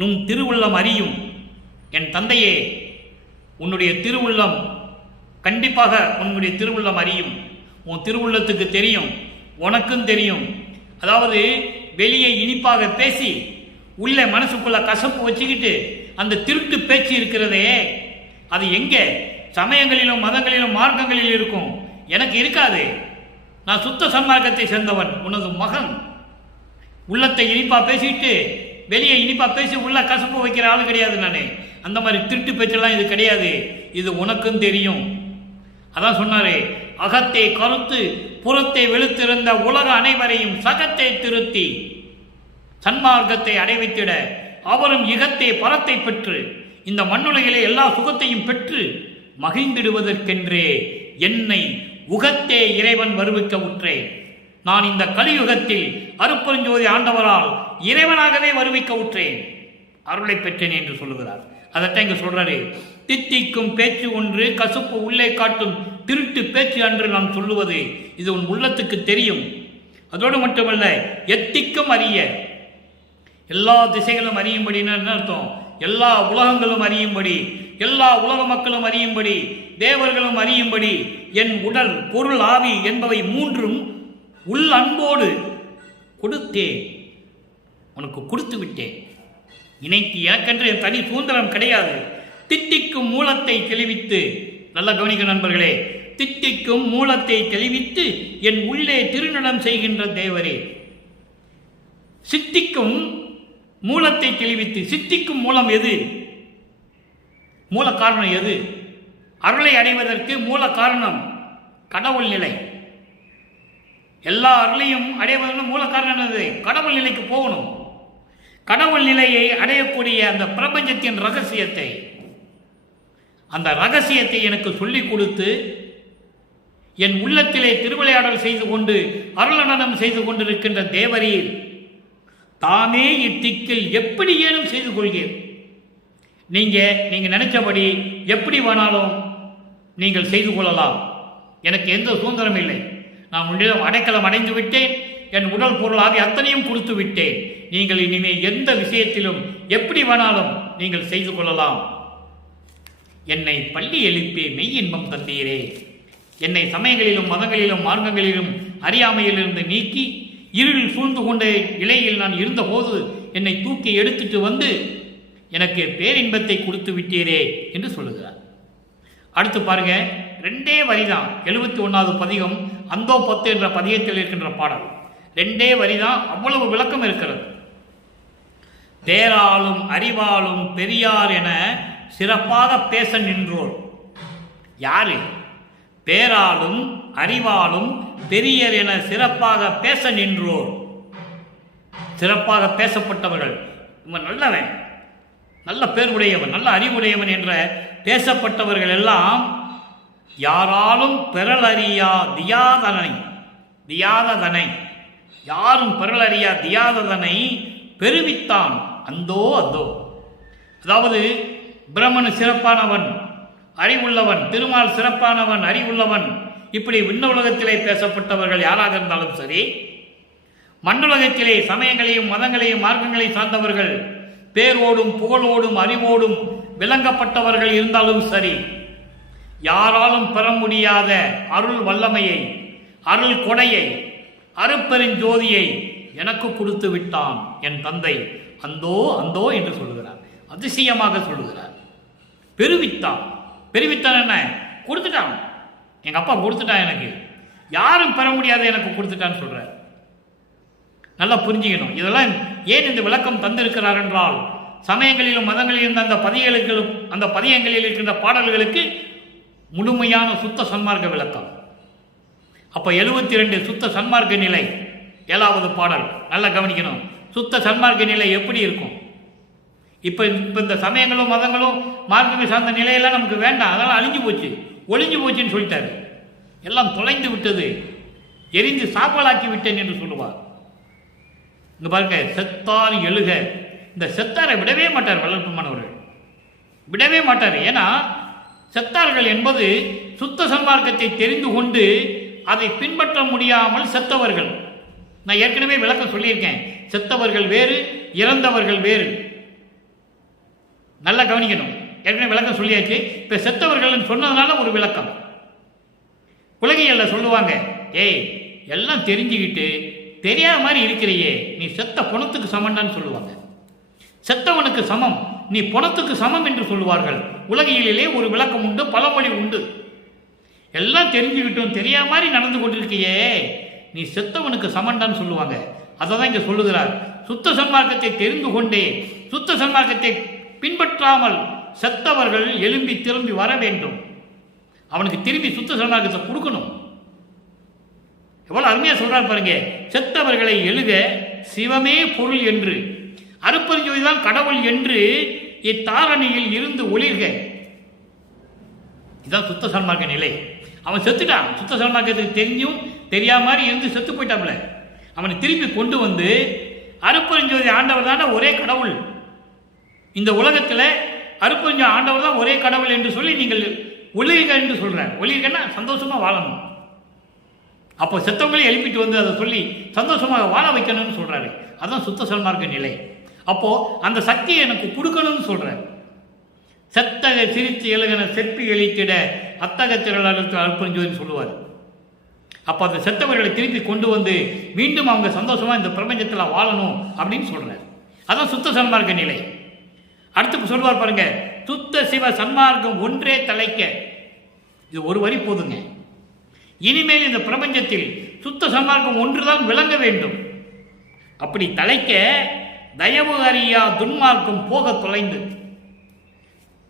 நும் திருவுள்ளம் அறியும். என் தந்தையே, உன்னுடைய திருவுள்ளம் கண்டிப்பாக உன்னுடைய திருவுள்ளம் அறியும். உன் திருவுள்ளத்துக்கு தெரியும், உனக்கும் தெரியும். அதாவது வெளியே இனிப்பாக பேசி உள்ள மனசுக்குள்ள கசப்பு வச்சுக்கிட்டு அந்த திருட்டு பேச்சு இருக்கிறதே, அது எங்கே? சமயங்களிலும் மதங்களிலும் மார்க்கங்களில் இருக்கும். எனக்கு இருக்காது. நான் சுத்த சன்மார்க்கத்தை சேர்ந்தவன், உனது மகன். உள்ளத்தை இனிப்பா பேசிட்டு வெளியே இனிப்பா பேசி உள்ள கசப்பு வைக்கிற ஆள் கிடையாது நானே. அந்த மாதிரி திருட்டு பேச்செல்லாம் இது கிடையாது. இது உனக்கும் தெரியும். அதான் சொன்னாரே, அகத்தை கருத்து புறத்தை வெளுத்திருந்த உலக அனைவரையும் சகத்தை திருத்தி சன்மார்க்கத்தை அடைவித்திட அவரும் இகத்தை பரத்தை பெற்று இந்த மண்ணுலகிலே எல்லா சுகத்தையும் பெற்று மகிழ்ந்திடுவதற்கென்றே என்னை உகத்தே இறைவன் வருவிக்க உற்றேன். நான் இந்த கலியுகத்தில் அருப்பெருஞ்சோதி ஆண்டவரால் இறைவனாகவே வருவிக்க உற்றேன், அருளை பெற்றேன் என்று சொல்லுகிறார். அதைத்தான் இங்க சொல்றாரு. தித்திக்கும் பேச்சு ஒன்று கசுப்பு உள்ளே காட்டும் திருட்டு பேச்சு அன்று நான் சொல்லுவது இது உன் உள்ளத்துக்கு தெரியும். அதோடு மட்டுமல்ல, எத்திக்கும் அறிய, எல்லா திசைகளும் அறியும்படின்னு என்ன அர்த்தம்? எல்லா உலகங்களும் அறியும்படி, எல்லா உலக மக்களும் அறியும்படி, தேவர்களும் அறியும்படி என் உடல் பொருள் ஆவி என்பவை மூன்றும் உள் அன்போடு கொடுத்தேன், உனக்கு கொடுத்து விட்டேன். இணைக்கு எனக்கென்று என் தனி சுதந்திரம் கிடையாது. தித்திக்கும் மூலத்தை தெளிவித்து, நல்ல கவனிக்க நண்பர்களே, தித்திக்கும் மூலத்தை தெளிவித்து என் உள்ளே திருநடம் செய்கின்ற தேவரே. சித்திக்கும் மூலத்தை தெளிவித்து, சித்திக்கும் மூலம் எது? மூல காரணம் எது? அருளை அடைவதற்கு மூல காரணம் கடவுள் நிலை. எல்லா அருளையும் அடைவதற்கு மூல காரணம் என்னது? கடவுள் நிலைக்கு போகணும். கடவுள் நிலையை அடையக்கூடிய அந்த பிரபஞ்சத்தின் ரகசியத்தை, அந்த ரகசியத்தை எனக்கு சொல்லிக் கொடுத்து என் உள்ளத்திலே திருவிளையாடல் செய்து கொண்டு அருளனனம் செய்து கொண்டிருக்கின்ற தேவரீர் தாமே இத்திக்கில் எப்படி ஏனும் செய்து கொள்கிறீர். நீங்க நினைச்சபடி எப்படி வேணாலும் நீங்கள் செய்து கொள்ளலாம். எனக்கு எந்த சுதந்திரம் இல்லை. நான் உன்னிடம் அடைக்கலம் அடைந்து விட்டேன். என் உடல் பொருள் ஆவி அத்தனையும் கொடுத்து விட்டேன். நீங்கள் இனிமேல் எந்த விஷயத்திலும் எப்படி வேணாலும் நீங்கள் செய்து கொள்ளலாம். என்னை பள்ளி எழுப்பி மெய் இன்பம் தந்தீரே. என்னை சமயங்களிலும் மதங்களிலும் மார்க்கங்களிலும் அறியாமையிலிருந்து நீக்கி இருளில் சூழ்ந்து கொண்ட இலையில் நான் இருந்தபோது என்னை தூக்கி எடுத்துட்டு வந்து எனக்கு பேரின்பத்தை கொடுத்து விட்டீரே என்று சொல்லுகிறார். அடுத்து பாருங்க, 2 வரிதான் 71வது பதிகம் அந்தோ 10 என்ற பதிகத்தில் இருக்கின்ற பாடல். 2 வரிதான், அவ்வளவு விளக்கம் இருக்கிறது. பேராலும் அறிவாலும் பெரியார் என சிறப்பாக பேச நின்றோர். யாரு? பேராலும் அறிவாலும் பெரியர் என சிறப்பாக பேச நின்றோர். சிறப்பாக பேசப்பட்டவர்கள். இவன் நல்லவன், நல்ல பேர் உடையவன், நல்ல அறிவுடையவன் என்ற பேசப்பட்டவர்கள் எல்லாம் யாராலும் பெறலறியா தியாததனை யாரும் பெறலறியா தியாததனை பெருவித்தான் அந்தோ. அதாவது பிரம்மன் சிறப்பானவன், அறிவுள்ளவன், திருமால் சிறப்பானவன், அறிவுள்ளவன், இப்படி விண்ணுலகத்திலே பேசப்பட்டவர்கள் யாராக இருந்தாலும் சரி, மண்ணுலகத்திலே சமயங்களையும் மதங்களையும் மார்க்கங்களையும் சார்ந்தவர்கள், பேரோடும் புகழோடும் அறிவோடும் விளங்கப்பட்டவர்கள் இருந்தாலும் சரி, யாராலும் பெற முடியாத அருள் வல்லமையை, அருள் கொடையை, அருட்பெருஞ்சோதியை எனக்கு கொடுத்து விட்டான் என் தந்தை, அந்தோ அந்தோ என்று சொல்லுகிறார். அதிசயமாக சொல்லுகிறார். பெருவித்தான். பெருவித்தான் என்ன? கொடுத்துட்டான். எங்க அப்பா கொடுத்துட்டான், எனக்கு யாரும் பெற முடியாத எனக்கு கொடுத்துட்டான்னு சொல்றார். நல்லா புரிஞ்சுக்கணும். இதெல்லாம் ஏன் இந்த விளக்கம் தந்திருக்கிறார் என்றால், சமயங்களிலும் மதங்களில் இருந்த அந்த பதியங்களில் இருக்கின்ற பாடல்களுக்கு முழுமையான சுத்த சன்மார்க்க விளக்கம். அப்ப 72 சுத்த சன்மார்க்க நிலை, 7வது பாடல். நல்லா கவனிக்கணும். சுத்த சன்மார்க்க நிலை எப்படி இருக்கும்? இப்ப இந்த சமயங்களும் மதங்களும் மார்க்கங்கள் சார்ந்த நிலையெல்லாம் நமக்கு வேண்டாம், அதெல்லாம் அழிஞ்சு போச்சு, ஒளிஞ்சு போச்சுன்னு சொல்லிட்டாரு. எல்லாம் தொலைந்து விட்டது, எரிந்து சாப்பாலாக்கி விட்டேன் என்று சொல்லுவார். இங்க பாருங்க, செத்தார் எழுக. இந்த செத்தாரை விடவே மாட்டார் வல்லற்பெருமானவர்கள், விடவே மாட்டார். ஏன்னா செத்தார்கள் என்பது சுத்த சன்மார்க்கத்தை தெரிந்து கொண்டு அதை பின்பற்ற முடியாமல் செத்தவர்கள். நான் ஏற்கனவே விளக்கம் சொல்லியிருக்கேன். செத்தவர்கள் வேறு, இறந்தவர்கள் வேறு. நல்லா கவனிக்கணும். ஏற்கனவே விளக்கம் சொல்லியாச்சு. இப்ப செத்தவர்கள் சொன்னதுனால ஒரு விளக்கம். உலகியல்ல சொல்லுவாங்க, ஏய் எல்லாம் தெரிஞ்சுக்கிட்டு தெரியாத மாதிரி இருக்கிறையே, நீ செத்த பணத்துக்கு சமம்டான்னு சொல்லுவாங்க. செத்தவனுக்கு சமம், நீ பணத்துக்கு சமம் என்று சொல்லுவார்கள். உலகியலிலே ஒரு விளக்கம் உண்டு, பழமொழி உண்டு. எல்லாம் தெரிஞ்சுக்கிட்டும் தெரியாத மாதிரி நடந்து கொண்டிருக்கியே, நீ செத்தவனுக்கு சமன்டான்னு சொல்லுவாங்க. அதை தான் இங்க சொல்லுகிறார். சுத்த சன்மார்க்கத்தை தெரிந்து கொண்டே சுத்த சன்மார்க்கத்தை பின்பற்றாமல் செத்தவர்கள் எழும்பி திரும்பி வர வேண்டும். அவனுக்கு திரும்பி சுத்த சன்மார்க்கத்தை கொடுக்கணும். எவ்வளவு அருமையா சொல்றாரு பாருங்க. செத்தவர்களை எழுக சிவமே பொருள் என்று, அருட்பெருஞ்சோதிதான் கடவுள் என்று இத்தாரணியில் இருந்து ஒளிர்க. இதுதான் சுத்த சன்மார்க்க நிலை. அவன் செத்துட்டான். சுத்த சன்மார்க்கத்துக்கு தெரிஞ்சும் தெரியாம மாதிரி இருந்து செத்து போயிட்டாப்ல. அவனை திருப்பி கொண்டு வந்து அருட்பெருஞ்சோதி ஆண்டவர் தானே ஒரே கடவுள், இந்த உலகத்தில் அருட்பெருஞ்சோதி ஆண்டவர் தான் ஒரே கடவுள் என்று சொல்லி நீங்கள் ஒளிர்க என்று சொல்றார். ஒளிர்கன்னா சந்தோஷமா வாழணும். அப்போ செத்தவங்களே எழுப்பிட்டு வந்து அதை சொல்லி சந்தோஷமாக வாழ வைக்கணும்னு சொல்றாரு. அதான் சுத்த சன்மார்க்க நிலை. அப்போ அந்த சக்தியை எனக்கு கொடுக்கணும்னு சொல்றாரு. செத்தக சிரித்து எழுகன செப்பி எழுத்திட அத்தக திரளாளருக்கு அருட்பெருஞ்சோதின்னு சொல்லுவார். அப்போ அந்த செத்தவர்களை திருப்பி கொண்டு வந்து மீண்டும் அவங்க சந்தோஷமா இந்த பிரபஞ்சத்தில் வாழணும் அப்படின்னு சொல்றாரு. அதான் சுத்த சன்மார்க்க நிலை. அடுத்து சொல்வார் பாருங்க, சுத்த சிவ சன்மார்க்கம் ஒன்றே தலைக்க. இது ஒரு வரி போதுங்க. இனிமேல் இந்த பிரபஞ்சத்தில் சுத்த சன்மார்க்கம் ஒன்றுதான் விளங்க வேண்டும். அப்படி தலைக்க தயவு அறியா துன்மார்க்கம் போக தொலைந்து,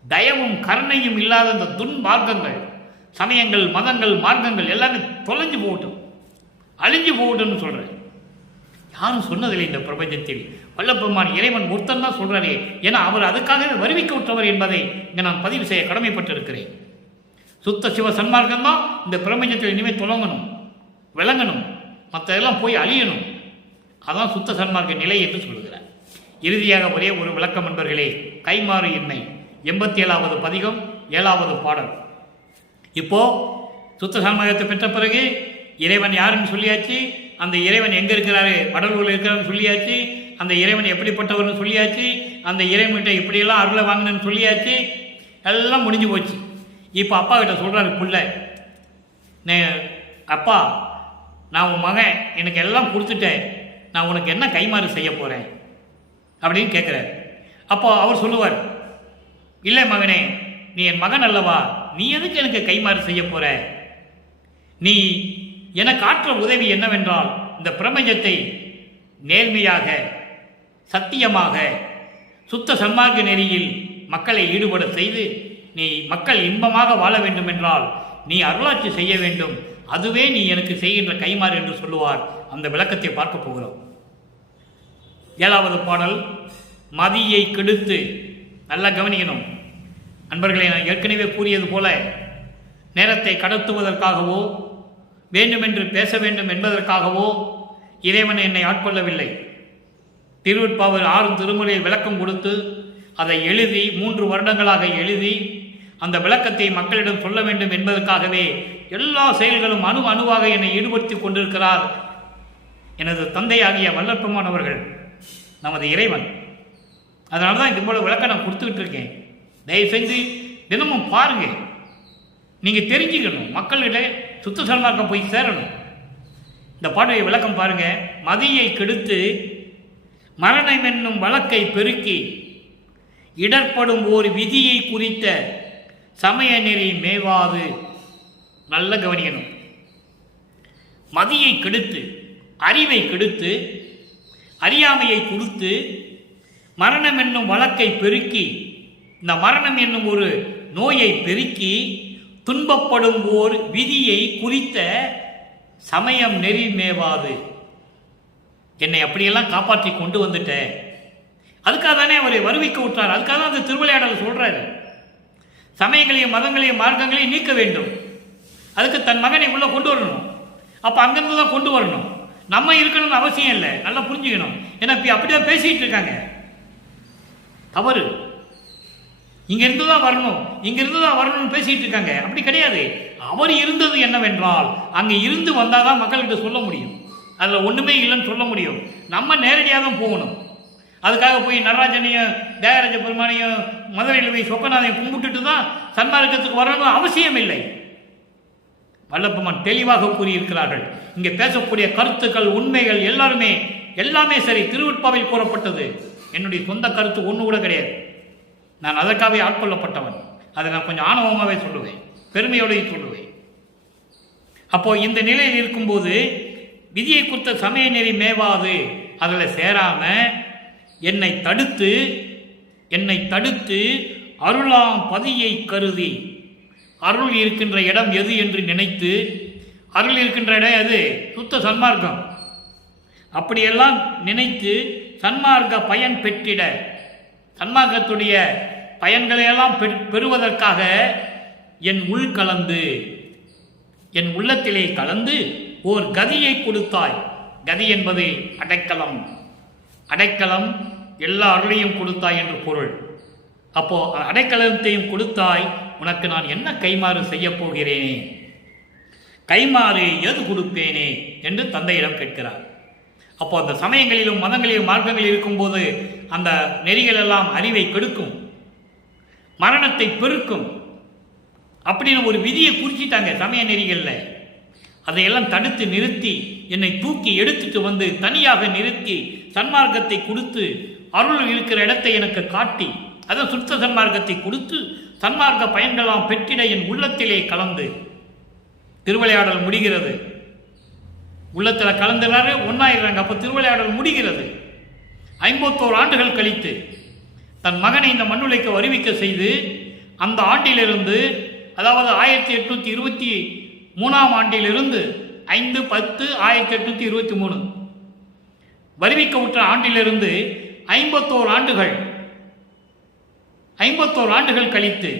தயவும் கருணையும் இல்லாத இந்த துன்மார்க்கங்கள், சமயங்கள் மதங்கள் மார்க்கங்கள் எல்லாமே தொலைஞ்சு போகட்டும், அழிஞ்சு போகட்டும்னு சொல்றேன். யாரும் சொன்னதில்லை இந்த பிரபஞ்சத்தில். வல்லபெருமான் இறைவன் ஒருத்தன் தான் சொல்றாரே. ஏன்னா அவர் அதுக்காகவே வருவிக்க விட்டவர் என்பதை இங்கே நான் பதிவு செய்ய கடமைப்பட்டிருக்கிறேன். சுத்த சிவ சன்மார்க்கம் தான் இந்த பிரபஞ்சத்தில் இனிமேல் தொடங்கணும், விளங்கணும், மற்றதெல்லாம் போய் அழியணும். அதான் சுத்த சன்மார்க்க நிலை என்று சொல்லுகிறார். இறுதியாக ஒரே ஒரு விளக்கம் நண்பர்களே. கைமாறு எண்ணெய் 87வது பதிகம் 7வது பாடல். இப்போ சுத்த சன்மார்க்கத்தை பெற்ற பிறகு இறைவன் யாருன்னு சொல்லியாச்சு, அந்த இறைவன் எங்க இருக்கிறாரு, வடலூரில் இருக்கிறான்னு சொல்லியாச்சு, அந்த இறைவன் எப்படிப்பட்டவர்னு சொல்லியாச்சு, அந்த இறைவன்கிட்ட இப்படியெல்லாம் அருளை வாங்கினு சொல்லியாச்சு, எல்லாம் முடிஞ்சு போச்சு. இப்போ அப்பா கிட்ட சொல்றாரு புள்ள, அப்பா நான் உன் மகன், எனக்கு எல்லாம் கொடுத்துட்டேன், நான் உனக்கு என்ன கைமாறு செய்ய போறேன் அப்படின்னு கேட்குறாரு. அப்போ அவர் சொல்லுவார், இல்லை மகனே, நீ என் மகன் அல்லவா, நீ எதுக்கு எனக்கு கைமாறு செய்ய போற? நீ எனக்கு ஆற்ற உதவி என்னவென்றால் இந்த பிரபஞ்சத்தை நேர்மையாக சத்தியமாக சுத்த சன்மார்க்க நெறியில் மக்களை ஈடுபட செய்து நீ மக்கள் இன்பமாக வாழ வேண்டும் என்றால் நீ அருளாட்சி செய்ய வேண்டும், அதுவே நீ எனக்கு செய்கின்ற கைமாறு என்று சொல்லுவார். அந்த விளக்கத்தை பார்க்க போகிறோம். 7வது பாடல் மதியை கெடுத்து. நல்லா கவனிக்கணும் நண்பர்களை. நான் ஏற்கனவே கூறியது போல நேரத்தை கடத்துவதற்காகவோ வேண்டுமென்று பேச வேண்டும் என்பதற்காகவோ இறைவன் என்னை ஆட்கொள்ளவில்லை. திருவெட்பாவில் 6 திருமுறையை விளக்கம் கொடுத்து அதை எழுதி 3 வருடங்களாக எழுதி அந்த விளக்கத்தை மக்களிடம் சொல்ல வேண்டும் என்பதற்காகவே எல்லா செயல்களும் அணுவாக என்னை ஈடுபடுத்தி கொண்டிருக்கிறார் எனது தந்தையாகிய வல்லற்பெருமான் அவர்கள், நமது இறைவன். அதனால தான் இது போல விளக்கம் நான் கொடுத்துக்கிட்டு இருக்கேன். தயவு செஞ்சு தினமும் பாருங்க, நீங்கள் தெரிஞ்சுக்கணும், மக்களிட சுத்த சன்மார்க்கம் போய் சேரணும். இந்த பாட்டுடைய விளக்கம் பாருங்க. மதியை கெடுத்து மரணம் என்னும் வழக்கை பெருக்கி இடர்படும் ஓர் விதியை குறித்த சமய நெறி மேவாது. நல்ல கவனிக்கணும். மதியை கெடுத்து, அறிவை கெடுத்து, அறியாமையை கொடுத்து, மரணம் என்னும் வழக்கை பெருக்கி, இந்த மரணம் என்னும் ஒரு நோயை பெருக்கி துன்பப்படும் ஓர் விதியை குறித்த சமயம் நெறி மேவாது. என்னை அப்படியெல்லாம் காப்பாற்றி கொண்டு வந்துட்டேன். அதுக்காக தானே அவரை வருவிக்க விட்டார். அதுக்காக தான் அந்த திருவிளையாடல் சொல்றாரு. சமயங்களையும் மதங்களையும் மார்க்கங்களையும் நீக்க வேண்டும். அதுக்கு தன் மகனை உள்ள கொண்டு வரணும். அப்போ அங்கிருந்து தான் கொண்டு வரணும். நம்ம இருக்கணும்னு அவசியம் இல்லை. நல்லா புரிஞ்சுக்கணும். ஏன்னா அப்படிதான் பேசிட்டு இருக்காங்க. தவறு. இங்கிருந்து தான் வரணும், இங்கிருந்து தான் வரணும்னு பேசிட்டு இருக்காங்க. அப்படி கிடையாது. அவர் இருந்தது என்னவென்றால், அங்கே இருந்து வந்தால் தான் மக்கள்கிட்ட சொல்ல முடியும். அதில் ஒன்றுமே இல்லைன்னு சொல்ல முடியும். நம்ம நேரடியாக தான் போகணும். அதுக்காக போய் நடராஜனையும் தியாகராஜ பெருமானையும் மதுரையில் போய் சொக்கநாதையும் கும்பிட்டுட்டு தான் சன்மார்க்கத்துக்கு வரணும் அவசியம் இல்லை. வல்லப்பெருமான் தெளிவாக கூறியிருக்கிறார்கள். இங்கே பேசக்கூடிய கருத்துக்கள், உண்மைகள் எல்லாமே சரி. திருவெட்பாவில் கூறப்பட்டது. என்னுடைய சொந்த கருத்து ஒன்று கூட கிடையாது. நான் அதற்காகவே ஆட்கொள்ளப்பட்டவன். அதை நான் கொஞ்சம் ஆணவமாகவே சொல்லுவேன், பெருமையோடையும் சொல்லுவேன். அப்போ இந்த நிலையில் இருக்கும்போது விதியை குறித்த சமய நெறி மேவாது, அதில் சேராம என்னை தடுத்து அருளாம் பதியை கருதி, அருள் இருக்கின்ற இடம் எது என்று நினைத்து, அருள் இருக்கின்ற இடம் எது? சுத்த சன்மார்க்கம். அப்படியெல்லாம் நினைத்து சன்மார்க்க பயன் பெற்றிட, சன்மார்க்கத்துடைய பயன்களையெல்லாம் பெறுவதற்காக என் உள்ளத்திலே கலந்து ஓர் கதியை கொடுத்தாய். கதி என்பது அடைக்கலம், எல்லா அருளையும் கொடுத்தாய் என்று பொருள். அப்போ அடைக்கலத்தையும் கொடுத்தாய், உனக்கு நான் என்ன கைமாறு செய்ய போகிறேனே, கைமாறு எது கொடுப்பேனே என்று தந்தையிடம் கேட்கிறார். அப்போ அந்த சமயங்களிலும் மதங்களிலும் மார்க்கங்களில் இருக்கும்போது அந்த நெறிகள் எல்லாம் அறிவை கெடுக்கும், மரணத்தை பெருக்கும் அப்படின்னு ஒரு விதியை குறிச்சிட்டாங்க சமய நெறிகளில். அதையெல்லாம் தடுத்து நிறுத்தி என்னை தூக்கி எடுத்துட்டு வந்து தனியாக நிறுத்தி சன்மார்க்கத்தை கொடுத்து அருள் இருக்கிற இடத்தை எனக்கு காட்டி, அதை சுத்த சன்மார்க்கத்தை கொடுத்து சன்மார்க்க பயன்களாம் பெற்றிட என் உள்ளத்திலே கலந்து. திருவிளையாடல் முடிகிறது. உள்ளத்தில் கலந்துறாரு, ஒன்னாயிடுறாங்க. அப்போ திருவிளையாடல் முடிகிறது. 51 ஆண்டுகள் கழித்து தன் மகனை இந்த மண்ணுலைக்கு வருவிக்க செய்து, அந்த ஆண்டிலிருந்து, அதாவது 1823 ஆண்டிலிருந்து 5/10/1823 வருவிக்க உற்ற ஆண்டிலிருந்து 51 ஆண்டுகள் கழித்து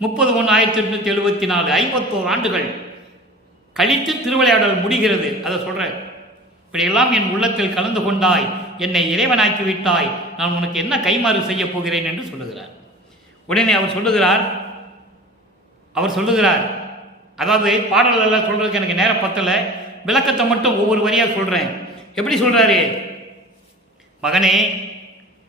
30/1/1874 51 ஆண்டுகள் கழித்து திருவிளையாடல் முடிகிறது. அதை சொல்றேன். இப்படியெல்லாம் என் உள்ளத்தில் கலந்து கொண்டாய், என்னை இறைவனாக்கி விட்டாய், நான் உனக்கு என்ன கைமாறு செய்ய போகிறேன் என்று சொல்லுகிறார். உடனே அவர் சொல்லுகிறார், அதாவது பாடல் எல்லாம் சொல்றதுக்கு எனக்கு நேரம் பத்தல, விளக்கத்தை மட்டும் ஒவ்வொரு வரியா சொல்றேன். எப்படி சொல்றாரு? மகனே,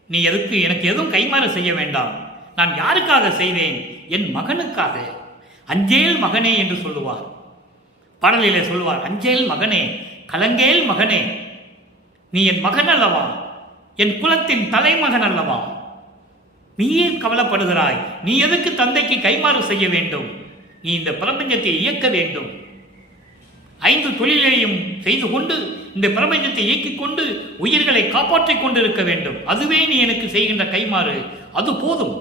நீ எனக்கு எதுவும் கைமாறு செய்ய வேண்டாம். நான் யாருக்காக செய்வேன்? என் மகனுக்காக. அஞ்சேல் மகனே என்று சொல்லுவார். பாடலிலே சொல்லுவார், அஞ்சேல் மகனே, கலங்கேல் மகனே, நீ என் மகன் அல்லவா, என் குலத்தின் தலைமகன் அல்லவா, நீயே கவலைப்படுகிறாய். நீ எதுக்கு தந்தைக்கு கைமாறு செய்ய வேண்டும்? நீ இந்த பிரபஞ்சத்தை இயக்க வேண்டும். 5 தொழிலையும் செய்து கொண்டு இந்த பிரபஞ்சத்தை இயக்கிக் கொண்டு உயிர்களை காப்பாற்றிக் கொண்டு இருக்க வேண்டும். அதுவே நீ எனக்கு செய்கின்ற கைமாறு. அது போதும்.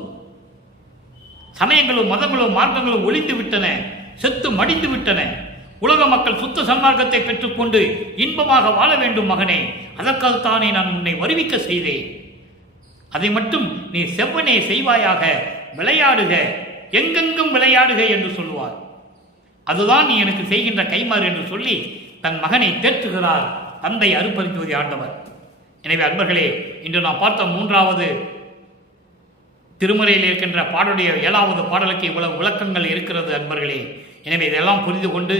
சமயங்களும் மதங்களும் மார்க்கங்களும் ஒளிந்து விட்டன, செத்து மடிந்து விட்டன. உலக மக்கள் சுத்த சன்மார்க்கத்தை பெற்றுக்கொண்டு இன்பமாக வாழ வேண்டும் மகனே. அதற்காகத்தானே நான் உன்னை வருவிக்க செய்தேன். அதை மட்டும் நீ செவ்வனே செய்வாயாக, விளையாடுக, எங்கெங்கும் விளையாடுக என்று சொல்லுவார். அதுதான் நீ எனக்கு செய்கின்ற கைமாறு என்று சொல்லி தன் மகனை தேற்றுகிறார் தந்தை அருட்பெருஞ்ஜோதி ஆண்டவர். எனவே அன்பர்களே, இன்று நாம் பார்த்த 3வது திருமுறையில் இருக்கின்ற பாடலுடைய 7வது பாடலுக்கு இவ்வளவு விளக்கங்கள் இருக்கிறது அன்பர்களே. எனவே இதெல்லாம் புரிந்து கொண்டு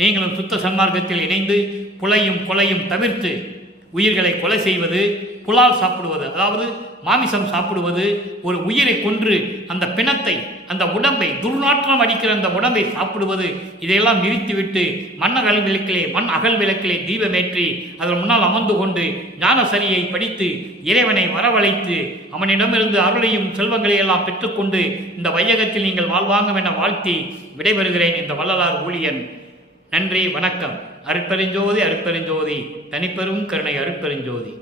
நீங்களும் சுத்த சன்மார்க்கத்தில் இணைந்து புலையும் கொலையும் தவிர்த்து உயிர்களை கொலை செய்வது, புலால் சாப்பிடுவது, அதாவது மாமிசம் சாப்பிடுவது, ஒரு உயிரை கொன்று அந்த பிணத்தை, அந்த உடம்பை, துர்நாற்றம் அடிக்கிற அந்த உடம்பை சாப்பிடுவது, இதையெல்லாம் நிறுத்திவிட்டு மண் அகல் விளக்கிலே தீபமேற்றி அதன் முன்னால் அமர்ந்து கொண்டு ஞானசரியை படித்து இறைவனை வரவழைத்து அவனிடமிருந்து அருளையும் செல்வங்களையும் எல்லாம் பெற்றுக்கொண்டு இந்த வையகத்தில் நீங்கள் வாழ்வாங்க என வாழ்த்தி விடைபெறுகிறேன். இந்த வள்ளலார் ஊழியன். நன்றி, வணக்கம். அருட்பெருஞ்சோதி, அருட்பெருஞ்சோதி, தனிப்பெரும் கருணை அருட்பெருஞ்சோதி.